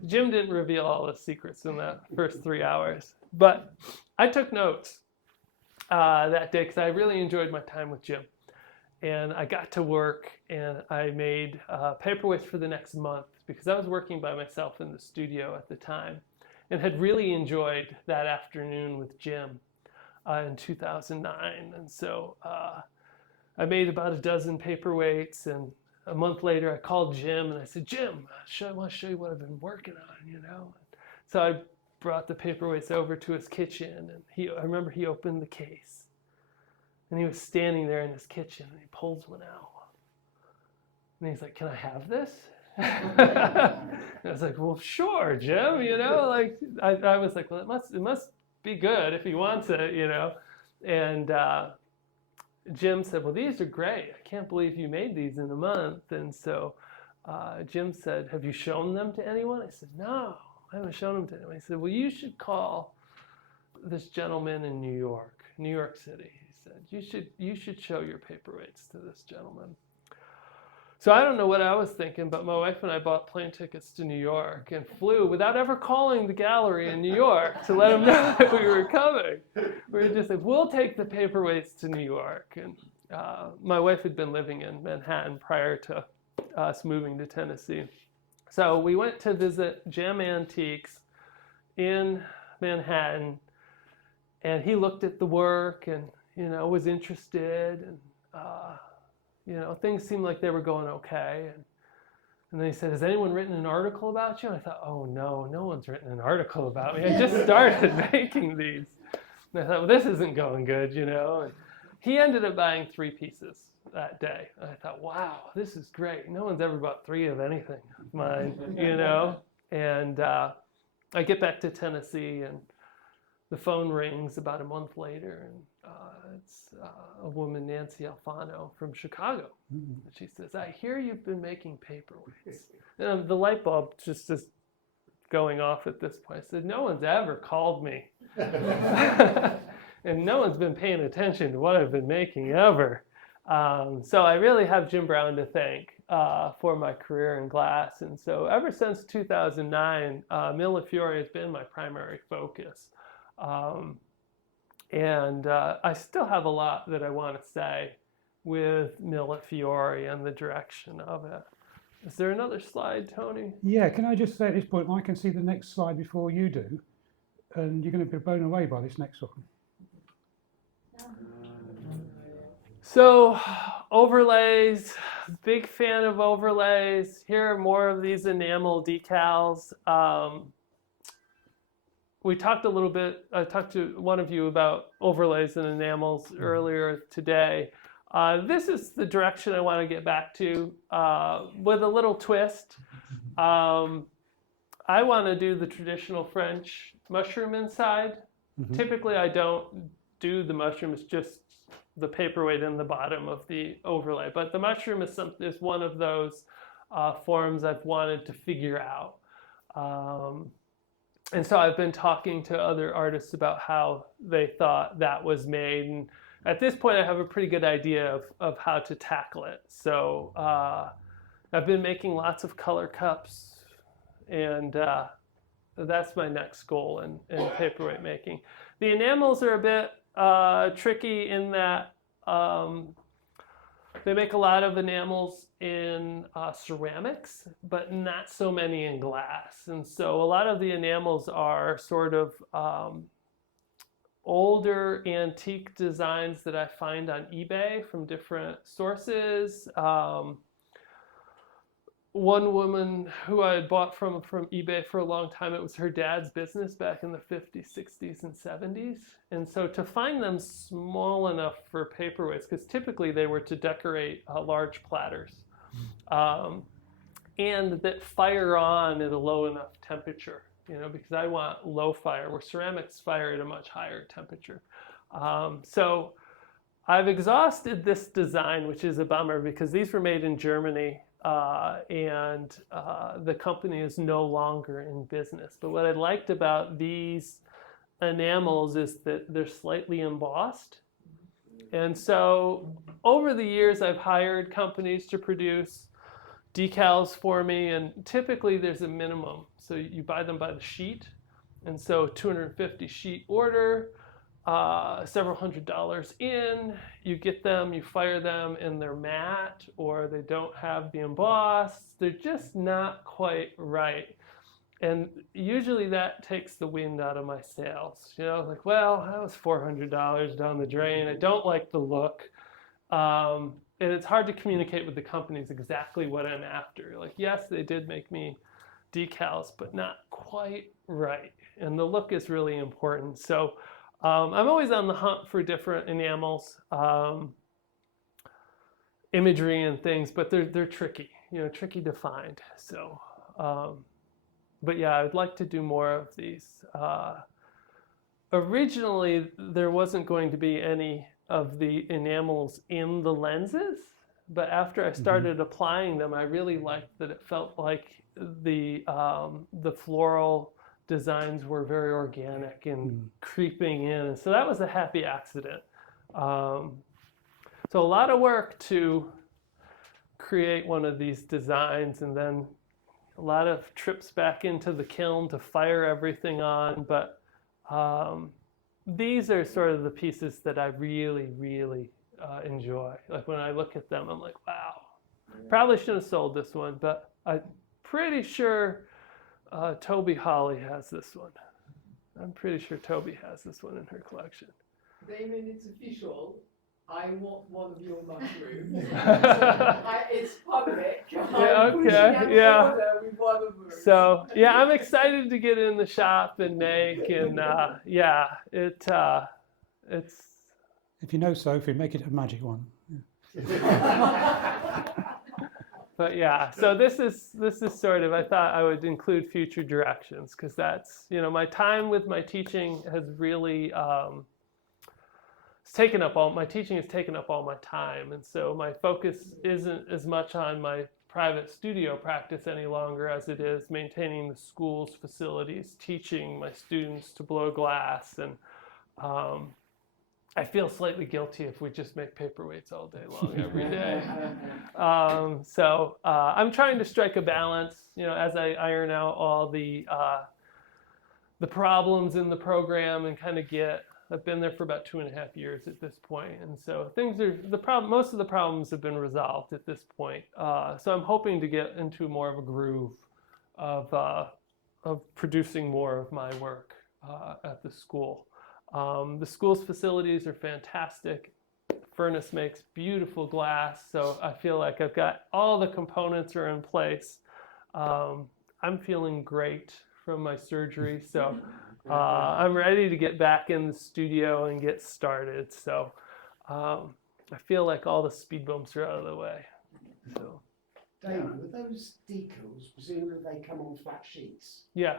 Jim didn't reveal all the secrets in that first 3 hours. But I took notes that day because I really enjoyed my time with Jim. And I got to work and I made paperweights for the next month because I was working by myself in the studio at the time and had really enjoyed that afternoon with Jim in 2009. And so I made about a dozen paperweights, and a month later I called Jim and I said, Jim, I want to show you what I've been working on, So I brought the paperweights over to his kitchen, and I remember he opened the case. And he was standing there in his kitchen, and he pulls one out. And he's like, can I have this? And I was like, well, sure, Jim, I was like, well, it must be good if he wants it, And Jim said, well, these are great. I can't believe you made these in a month. And so Jim said, have you shown them to anyone? I said, no, I haven't shown them to anyone. He said, well, you should call this gentleman in New York City. You should show your paperweights to this gentleman. So I don't know what I was thinking, but my wife and I bought plane tickets to New York and flew without ever calling the gallery in New York to let them know that we were coming. We were just like, we'll take the paperweights to New York. And my wife had been living in Manhattan prior to us moving to Tennessee. So we went to visit Gem Antiques in Manhattan, and he looked at the work and was interested, and things seemed like they were going okay. And then he said, has anyone written an article about you? And I thought, oh no one's written an article about me. I just started making these. And I thought, well, this isn't going good, And he ended up buying 3 pieces that day. And I thought, wow, this is great. No one's ever bought 3 of anything of mine, And I get back to Tennessee, and the phone rings about a month later, and it's a woman, Nancy Alfano from Chicago. Mm-hmm. She says, I hear you've been making paperweights. And the light bulb just is going off at this point. I said, no one's ever called me. And no one's been paying attention to what I've been making ever. So I really have Jim Brown to thank for my career in glass. And so ever since 2009, millefiori has been my primary focus. And I still have a lot that I want to say with millefiori and the direction of it. Is there another slide, Tony? Yeah, can I just say at this point, I can see the next slide before you do, and you're going to be blown away by this next one. So, overlays, big fan of overlays. Here are more of these enamel decals. We talked a little bit, I talked to one of you about overlays and enamels earlier today. This is the direction I want to get back to with a little twist. I want to do the traditional French mushroom inside. Typically, I don't do the mushroom. It's just the paperweight in the bottom of the overlay. But the mushroom is one of those forms I've wanted to figure out. And so I've been talking to other artists about how they thought that was made. And at this point, I have a pretty good idea of how to tackle it. So I've been making lots of color cups, and that's my next goal in paperweight making. The enamels are a bit tricky in that they make a lot of enamels in ceramics, but not so many in glass. And so a lot of the enamels are sort of older antique designs that I find on eBay from different sources. One woman who I had bought from eBay for a long time, it was her dad's business back in the 50s, 60s, and 70s. And so to find them small enough for paperweights, because typically they were to decorate large platters, and that fire on at a low enough temperature, because I want low fire, where ceramics fire at a much higher temperature. So I've exhausted this design, which is a bummer, because these were made in Germany. And the company is no longer in business. But what I liked about these enamels is that they're slightly embossed. And so over the years, I've hired companies to produce decals for me, and typically there's a minimum. So you buy them by the sheet, and so 250 sheet order, several $100s in, you get them, you fire them, and they're matte, or they don't have the emboss. They're just not quite right. And usually that takes the wind out of my sails. Like, well, that was $400 down the drain. I don't like the look. And it's hard to communicate with the companies exactly what I'm after. Like, yes, they did make me decals, but not quite right. And the look is really important. So I'm always on the hunt for different enamels, imagery and things, but they're tricky, tricky to find. So, but yeah, I'd like to do more of these. Originally, there wasn't going to be any of the enamels in the lenses, but after I started applying them, I really liked that it felt like the floral designs were very organic and creeping in. So that was a happy accident. So a lot of work to create one of these designs, and then a lot of trips back into the kiln to fire everything on. But these are sort of the pieces that I really, really enjoy. Like when I look at them, I'm like, wow, probably should have sold this one, but I'm pretty sure Toby Holly has this one. I'm pretty sure Toby has this one in her collection. Damon, it's official. I want one of your mushrooms. It's public. Yeah, okay, yeah. So yeah, I'm excited to get in the shop and make, and yeah, it's. If you know Sophie, make it a magic one. But yeah, so this is sort of, I thought I would include future directions, because that's, my time with my teaching has really my teaching has taken up all my time. And so my focus isn't as much on my private studio practice any longer as it is maintaining the school's facilities, teaching my students to blow glass. And I feel slightly guilty if we just make paperweights all day long every day. So I'm trying to strike a balance, as I iron out all the problems in the program and kind of I've been there for about 2.5 years at this point. And so most of the problems have been resolved at this point. So I'm hoping to get into more of a groove of producing more of my work at the school. The school's facilities are fantastic. Furnace makes beautiful glass, so I feel like I've got all the components are in place. I'm feeling great from my surgery, so I'm ready to get back in the studio and get started. So I feel like all the speed bumps are out of the way. So Damon, with those decals, presumably they come on flat sheets. Yeah.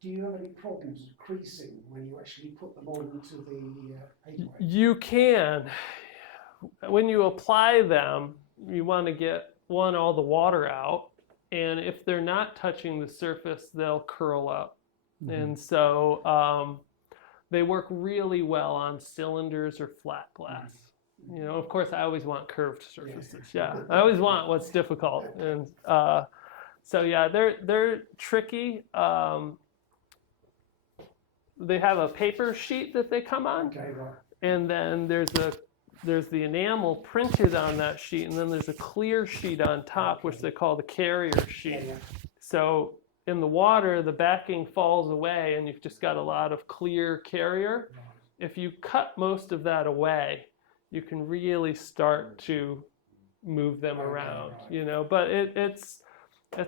Do you have any problems creasing when you actually put them onto the paperweight? You can. When you apply them, you want to get all the water out, and if they're not touching the surface, they'll curl up. And so they work really well on cylinders or flat glass. You know, of course, I always want curved surfaces. Yeah, I always want what's difficult, and so yeah, they're tricky. They have a paper sheet that they come on, Okay, right. and then there's the enamel printed on that sheet, and then there's a clear sheet on top, which they call the carrier sheet. Yeah. So in the water, the backing falls away, and you've just got a lot of clear carrier. If you cut most of that away, you can really start to move them around, you know. But it's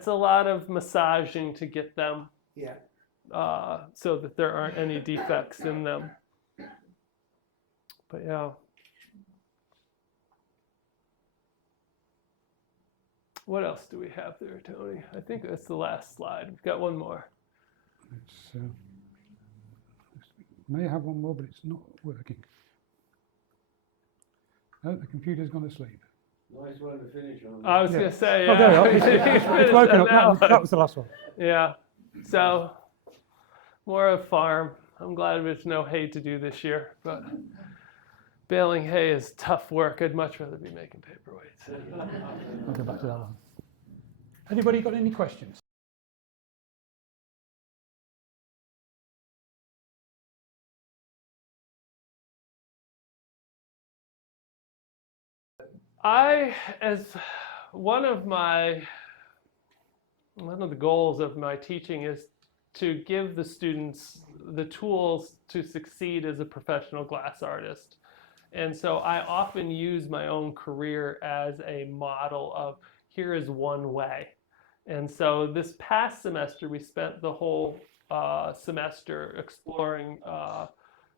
a lot of massaging to get them Yeah. so that there aren't any defects in them. But yeah. What else do we have there, Tony? I think that's the last slide. We've got one more. It's, may have one more, but it's not working. No, the computer's gone to sleep. Nice one to finish on. I was going to say, yeah. Oh, there we are. It's woken up. That was the last one. Yeah. So, more of farm. I'm glad there's no hay to do this year, but baling hay is tough work. I'd much rather be making paperweights. I'll go back to that one. Anybody got any questions? As one of the goals of my teaching is to give the students the tools to succeed as a professional glass artist. And so I often use my own career as a model of here is one way. And so this past semester, we spent the whole semester exploring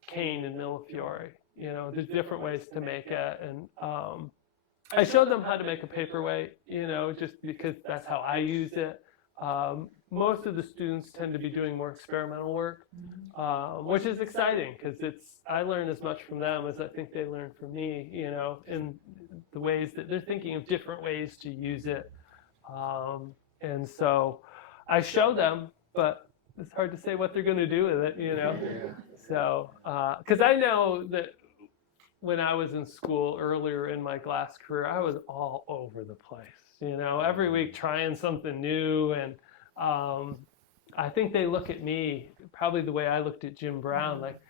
cane and millefiori. You know, there's different ways to make it. And I showed them how to make a paperweight, you know, just because that's how I use it. Most of the students tend to be doing more experimental work, which is exciting because I learn as much from them as I think they learn from me, you know, in the ways that they're thinking of different ways to use it. And so I show them, but it's hard to say what they're going to do with it, you know. So, because I know that when I was in school earlier in my glass career, I was all over the place, you know, every week trying something new. And I think they look at me probably the way I looked at Jim Brown, like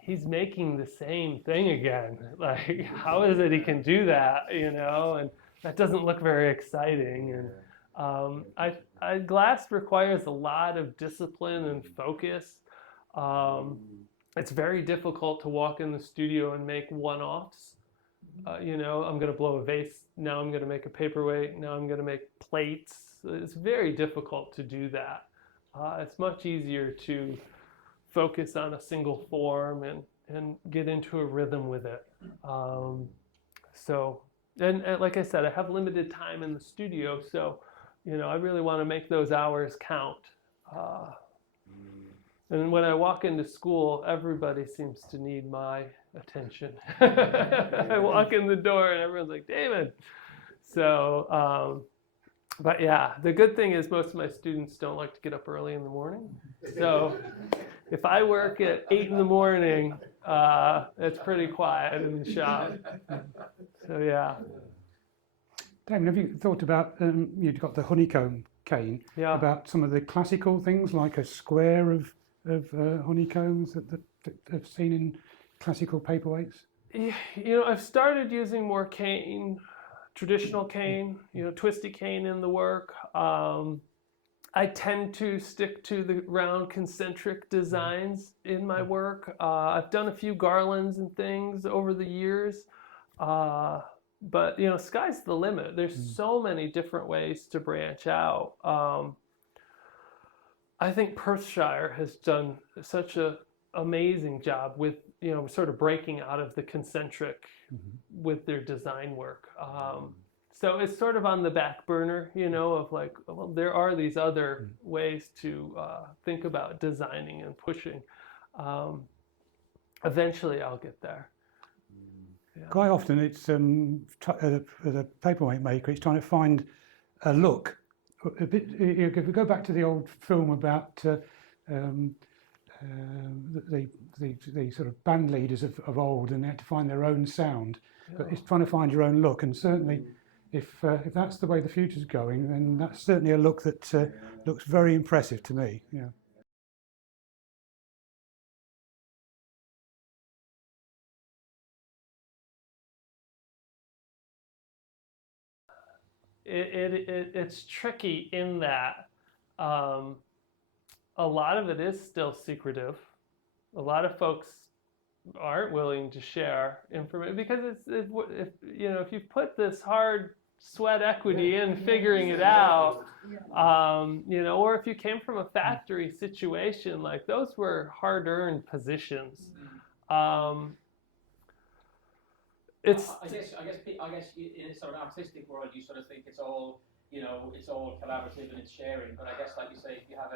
he's making the same thing again. Like, how is it he can do that, you know? And that doesn't look very exciting. And glass requires a lot of discipline and focus. It's very difficult to walk in the studio and make one-offs. You know, I'm going to blow a vase. Now I'm going to make a paperweight. Now I'm going to make plates. It's very difficult to do that. It's much easier to focus on a single form and get into a rhythm with it. And like I said, I have limited time in the studio, so you know, I really want to make those hours count. And when I walk into school, everybody seems to need my attention. I walk in the door and everyone's like, Damon. So, but yeah, the good thing is most of my students don't like to get up early in the morning. So if I work at 8 in the morning, it's pretty quiet in the shop. So yeah. Damon, have you thought about, you've got the honeycomb cane, Yeah. about some of the classical things like a square of honeycombs that I've seen in classical paperweights? You know, I've started using more cane, traditional cane, you know, twisty cane in the work. I tend to stick to the round concentric designs in my work. I've done a few garlands and things over the years. But, you know, sky's the limit. There's so many different ways to branch out. I think Perthshire has done such an amazing job with, you know, sort of breaking out of the concentric with their design work. So it's sort of on the back burner, you know, of like, well, there are these other ways to think about designing and pushing. Eventually I'll get there. Yeah. Quite often it's as a paperweight maker, it's trying to find a look. A bit, if we go back to the old film about the sort of band leaders of old, and they had to find their own sound. Yeah. But it's trying to find your own look, and certainly if that's the way the future's going, then that's certainly a look that looks very impressive to me. Yeah. It's tricky in that a lot of it is still secretive. A lot of folks aren't willing to share information because if you know, if you've put this hard sweat equity in figuring it out, you know, or if you came from a factory situation, like those were hard-earned positions. It's I guess in a sort of artistic world, you sort of think it's all, you know, it's all collaborative and it's sharing. But I guess, like you say, if you have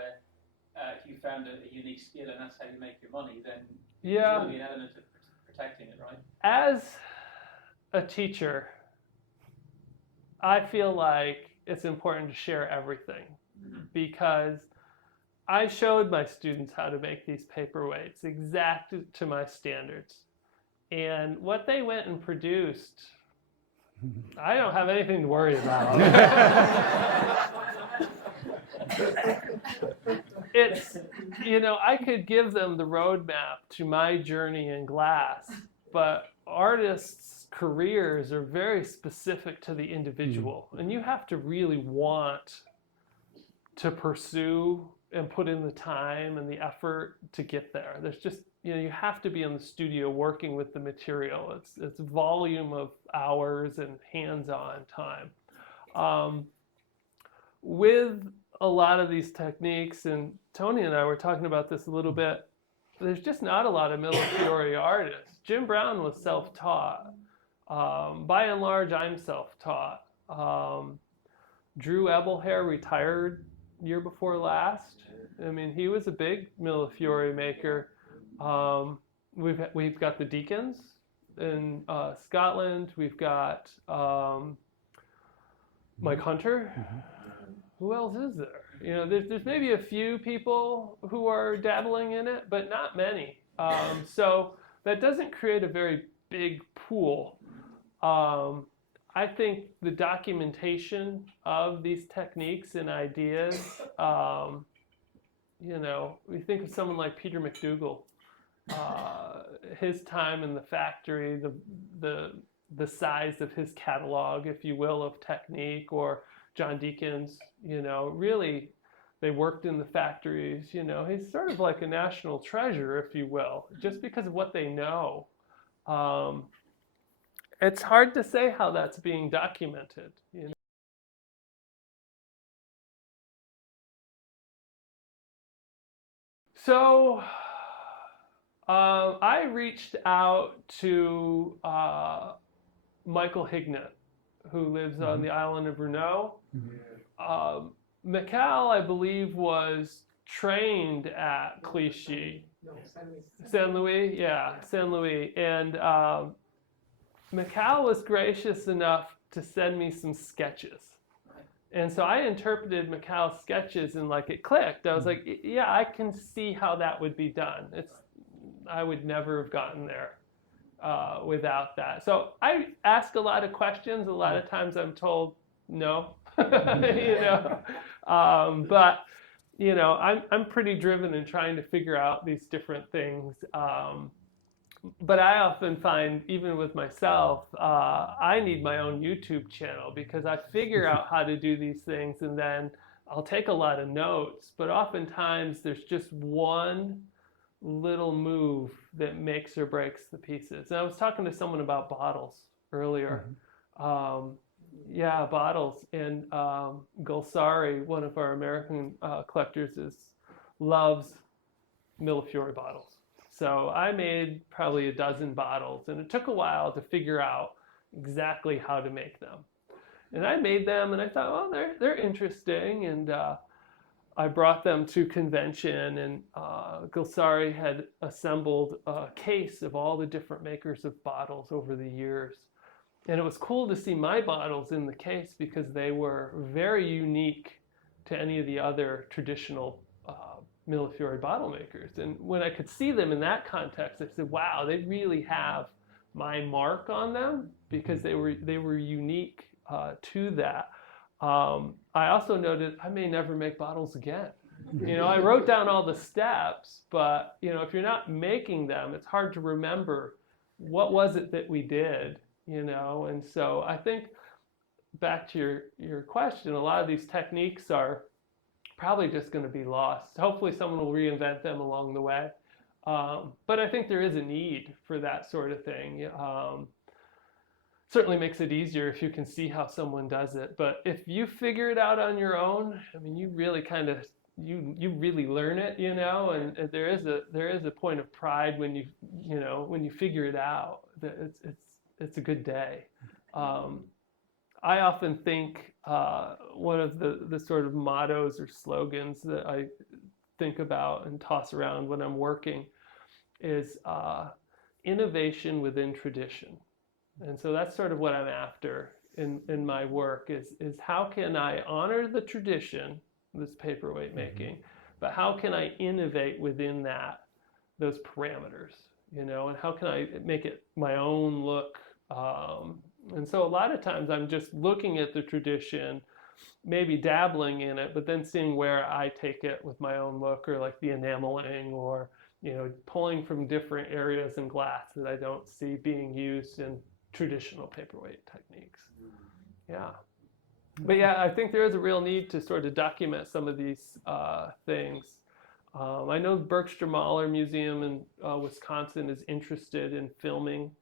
if you found a unique skill and that's how you make your money, then there's going to be an element of protecting it, right? As a teacher, I feel like it's important to share everything because I showed my students how to make these paperweights exactly to my standards. And what they went and produced, I don't have anything to worry about. It's, you know, I could give them the roadmap to my journey in glass, but artists' careers are very specific to the individual. And you have to really want to pursue and put in the time and the effort to get there. There's just, you know, you have to be in the studio working with the material. It's volume of hours and hands-on time. With a lot of these techniques, and Tony and I were talking about this a little bit, there's just not a lot of millefiori artists. Jim Brown was self-taught. By and large, I'm self-taught. Drew Ebelhair retired year before last. I mean, he was a big millefiori maker. We've got the Deacons in Scotland. We've got Mike Hunter. Who else is there? You know, there's maybe a few people who are dabbling in it, but not many. So that doesn't create a very big pool. I think the documentation of these techniques and ideas, you know, we think of someone like Peter McDougall, his time in the factory, the size of his catalog, if you will, of technique, or John Deakins, you know, really, they worked in the factories, you know, he's sort of like a national treasure, if you will, just because of what they know. It's hard to say how that's being documented, you know. So I reached out to Michael Hignett, who lives on the island of Renault. Mikal, I believe, was trained at Clichy. No, Saint Louis, yeah, Saint Louis. And Mikal was gracious enough to send me some sketches. And so I interpreted Mikal's sketches and like it clicked. I was like, yeah, I can see how that would be done. I would never have gotten there without that. So I ask a lot of questions. A lot of times I'm told no, you know. But you know, I'm pretty driven in trying to figure out these different things. But I often find, even with myself, I need my own YouTube channel because I figure out how to do these things and then I'll take a lot of notes. But oftentimes there's just one little move that makes or breaks the pieces. And I was talking to someone about bottles earlier. Yeah, bottles. And Gulsari, one of our American collectors, loves millefiori bottles. So I made probably a dozen bottles, and it took a while to figure out exactly how to make them. And I made them, and I thought, well, they're interesting, and I brought them to convention, and Gloucestershire had assembled a case of all the different makers of bottles over the years. And it was cool to see my bottles in the case because they were very unique to any of the other traditional millefiori bottle makers. And when I could see them in that context, I said, wow, they really have my mark on them because they were unique to that. I also noted I may never make bottles again. You know, I wrote down all the steps, but you know, if you're not making them, it's hard to remember what was it that we did, you know. And so I think back to your question, a lot of these techniques are probably just going to be lost. Hopefully someone will reinvent them along the way. But I think there is a need for that sort of thing. Certainly makes it easier if you can see how someone does it. But if you figure it out on your own, I mean, you really kind of, you really learn it, you know, and there is a point of pride when you figure it out, that it's a good day. I often think one of the sort of mottos or slogans that I think about and toss around when I'm working is innovation within tradition. And so that's sort of what I'm after in my work is how can I honor the tradition, this paperweight making, but how can I innovate within those parameters, you know, and how can I make it my own look? And so a lot of times I'm just looking at the tradition, maybe dabbling in it, but then seeing where I take it with my own look, or like the enameling, or, you know, pulling from different areas in glass that I don't see being used in traditional paperweight techniques. Yeah. But yeah, I think there is a real need to sort of document some of these things. I know Berkshire Mahler Museum in Wisconsin is interested in filming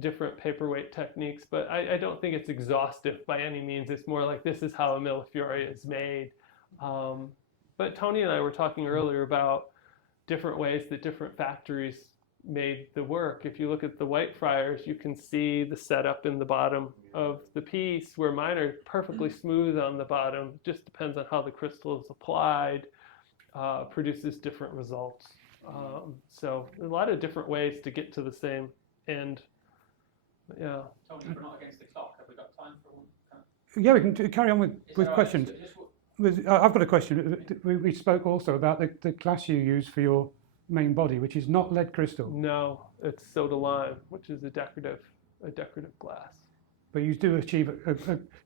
different paperweight techniques, but I don't think it's exhaustive by any means. It's more like this is how a millefiori is made. But Tony and I were talking earlier about different ways that different factories made the work. If you look at the Whitefriars, you can see the setup in the bottom of the piece, where mine are perfectly smooth on the bottom. Just depends on how the crystal is applied, produces different results. So a lot of different ways to get to the same end. Yeah. Tony, we're not against the clock. Have we got time for one? Yeah, we can carry on with questions. So I've got a question. We spoke also about the glass you use for your main body, which is not lead crystal. No, it's soda lime, which is a decorative glass. But you do achieve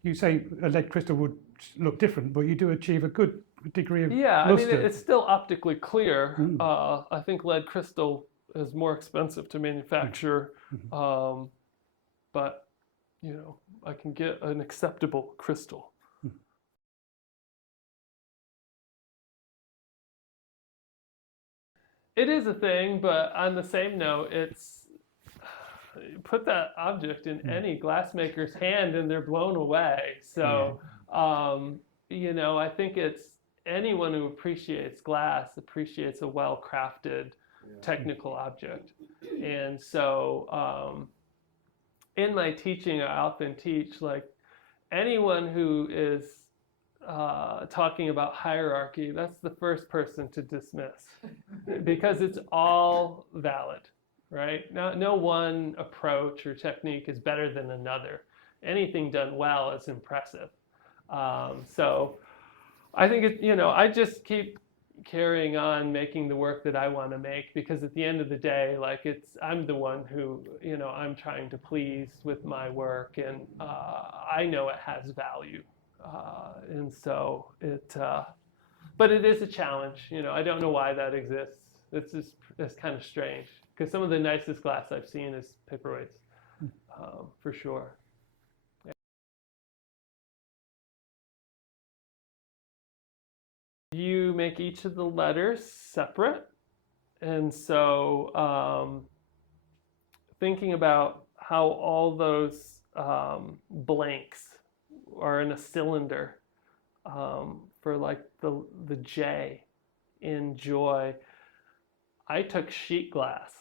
you say a lead crystal would look different, but you do achieve a good degree of luster. I mean, it's still optically clear. I think lead crystal is more expensive to manufacture, but you know, I can get an acceptable crystal. It is a thing, but on the same note, it's put that object in any glassmaker's hand and they're blown away. So, you know, I think it's anyone who appreciates glass appreciates a well-crafted technical object. And so in my teaching, I often teach, like, anyone who is talking about hierarchy, that's the first person to dismiss, because it's all valid, right? No one approach or technique is better than another. Anything done well is impressive. So I think you know, I just keep carrying on making the work that I want to make, because at the end of the day, like, I'm the one who, you know, I'm trying to please with my work, and I know it has value. And so but it is a challenge, you know. I don't know why that exists. It's kind of strange, because some of the nicest glass I've seen is paperweights, for sure. Yeah. You make each of the letters separate, and so thinking about how all those blanks are in a cylinder, for like the J in joy, I took sheet glass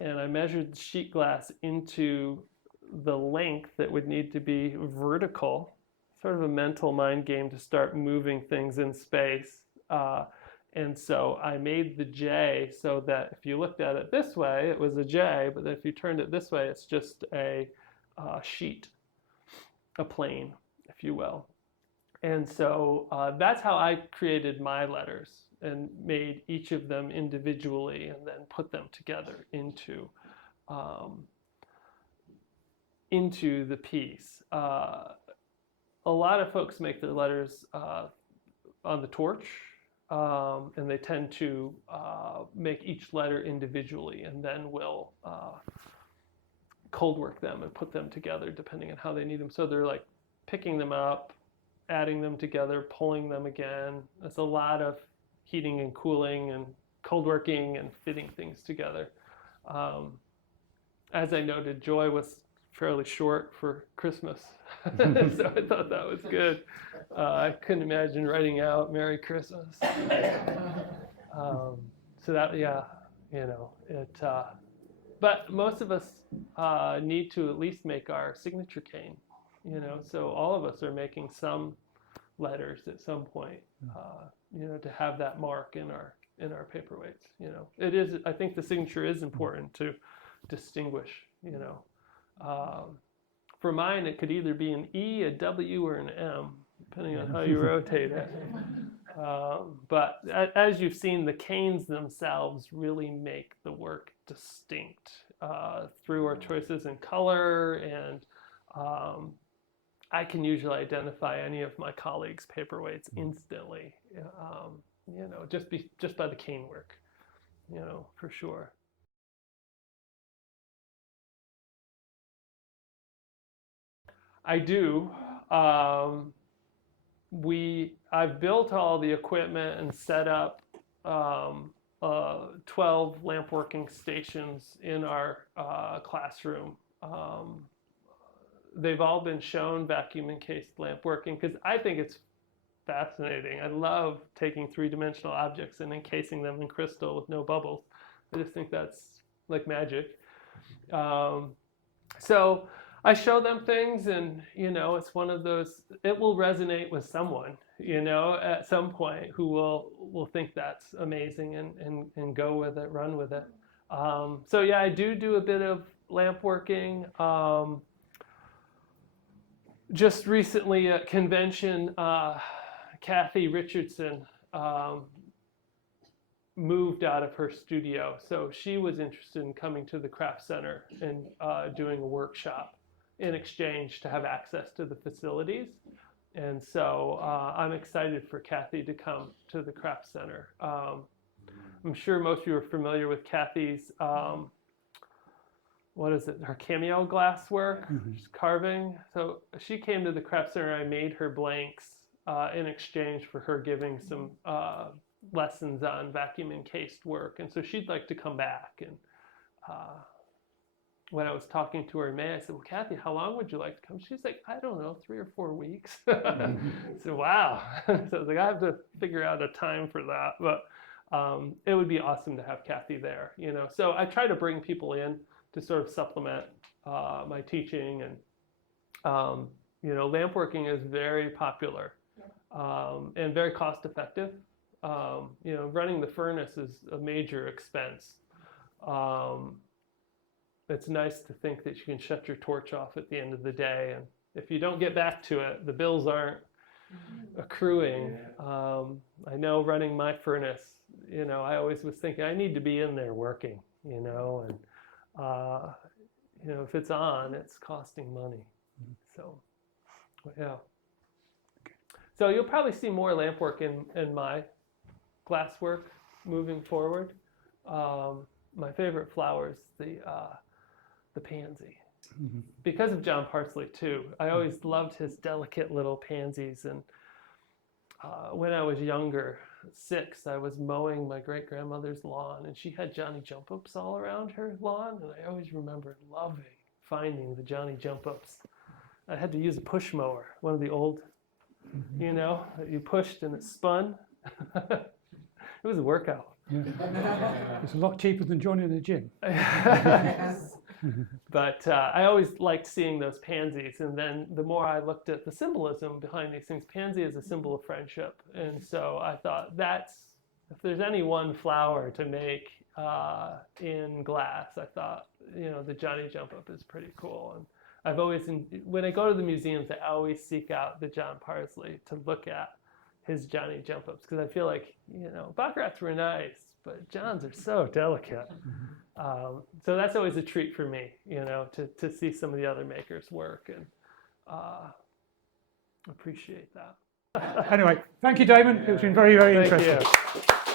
and I measured the sheet glass into the length that would need to be vertical, sort of a mental mind game to start moving things in space. And so I made the J so that if you looked at it this way, it was a J, but then if you turned it this way, it's just a sheet, a plane, if you will. And so that's how I created my letters and made each of them individually and then put them together into the piece. A lot of folks make their letters on the torch, and they tend to make each letter individually and then will cold work them and put them together depending on how they need them. So they're like picking them up, adding them together, pulling them again. There's a lot of heating and cooling and cold working and fitting things together. As I noted, Joy was fairly short for Christmas, so I thought that was good. I couldn't imagine writing out Merry Christmas. So that, yeah, you know, it. But most of us need to at least make our signature cane, you know. So all of us are making some letters at some point, you know, to have that mark in our paperweights. You know, it is. I think the signature is important to distinguish. You know, for mine, it could either be an E, a W, or an M, depending on how you rotate it. But as you've seen, the canes themselves really make the work distinct through our choices in color, and I can usually identify any of my colleagues' paperweights instantly, you know, just by the cane work, you know, for sure. I do. I've built all the equipment and set up 12 lamp working stations in our classroom. They've all been shown vacuum encased lamp working because I think it's fascinating. I love taking three-dimensional objects and encasing them in crystal with no bubbles. I just think that's like magic. So I show them things, and you know, it's one of those. It will resonate with someone, you know, at some point who will think that's amazing and go with it, run with it. So yeah, I do a bit of lamp working. Just recently at convention, Kathy Richardson moved out of her studio, so she was interested in coming to the Craft Center and doing a workshop in exchange to have access to the facilities. And so I'm excited for Kathy to come to the Craft Center. I'm sure most of you are familiar with Kathy's, what is it, her cameo glass work, just carving. So she came to the Craft Center, I made her blanks in exchange for her giving some lessons on vacuum encased work. And so she'd like to come back. And when I was talking to her in May, I said, well, Kathy, how long would you like to come? She's like, I don't know, 3 or 4 weeks. I said, wow. So I was like, I have to figure out a time for that. But it would be awesome to have Kathy there, you know. So I try to bring people in to sort of supplement my teaching. And, you know, lamp working is very popular and very cost effective. You know, running the furnace is a major expense. It's nice to think that you can shut your torch off at the end of the day, and if you don't get back to it, the bills aren't accruing. I know running my furnace, you know, I always was thinking I need to be in there working, you know, and you know, if it's on, it's costing money. So, yeah. So you'll probably see more lamp work in my glass work moving forward. My favorite flower is the pansy. Because of John Parsley too. I always loved his delicate little pansies. And when I was younger, 6, I was mowing my great-grandmother's lawn, and she had Johnny jump-ups all around her lawn, and I always remember loving finding the Johnny jump-ups. I had to use a push mower, one of the old, you know, that you pushed and it spun. It was a workout. Yeah. It's a lot cheaper than joining the gym. But I always liked seeing those pansies, and then the more I looked at the symbolism behind these things, pansy is a symbol of friendship, and so I thought if there's any one flower to make in glass, I thought, the Johnny Jump Up is pretty cool. And I've always, when I go to the museums, I always seek out the John Parsley to look at his Johnny Jump Ups, because I feel like, Baccarat's were nice, but Johns are so delicate. So that's always a treat for me, to see some of the other makers' work, and appreciate that. Anyway, thank you, Damon. It's been very, very Thank interesting. you.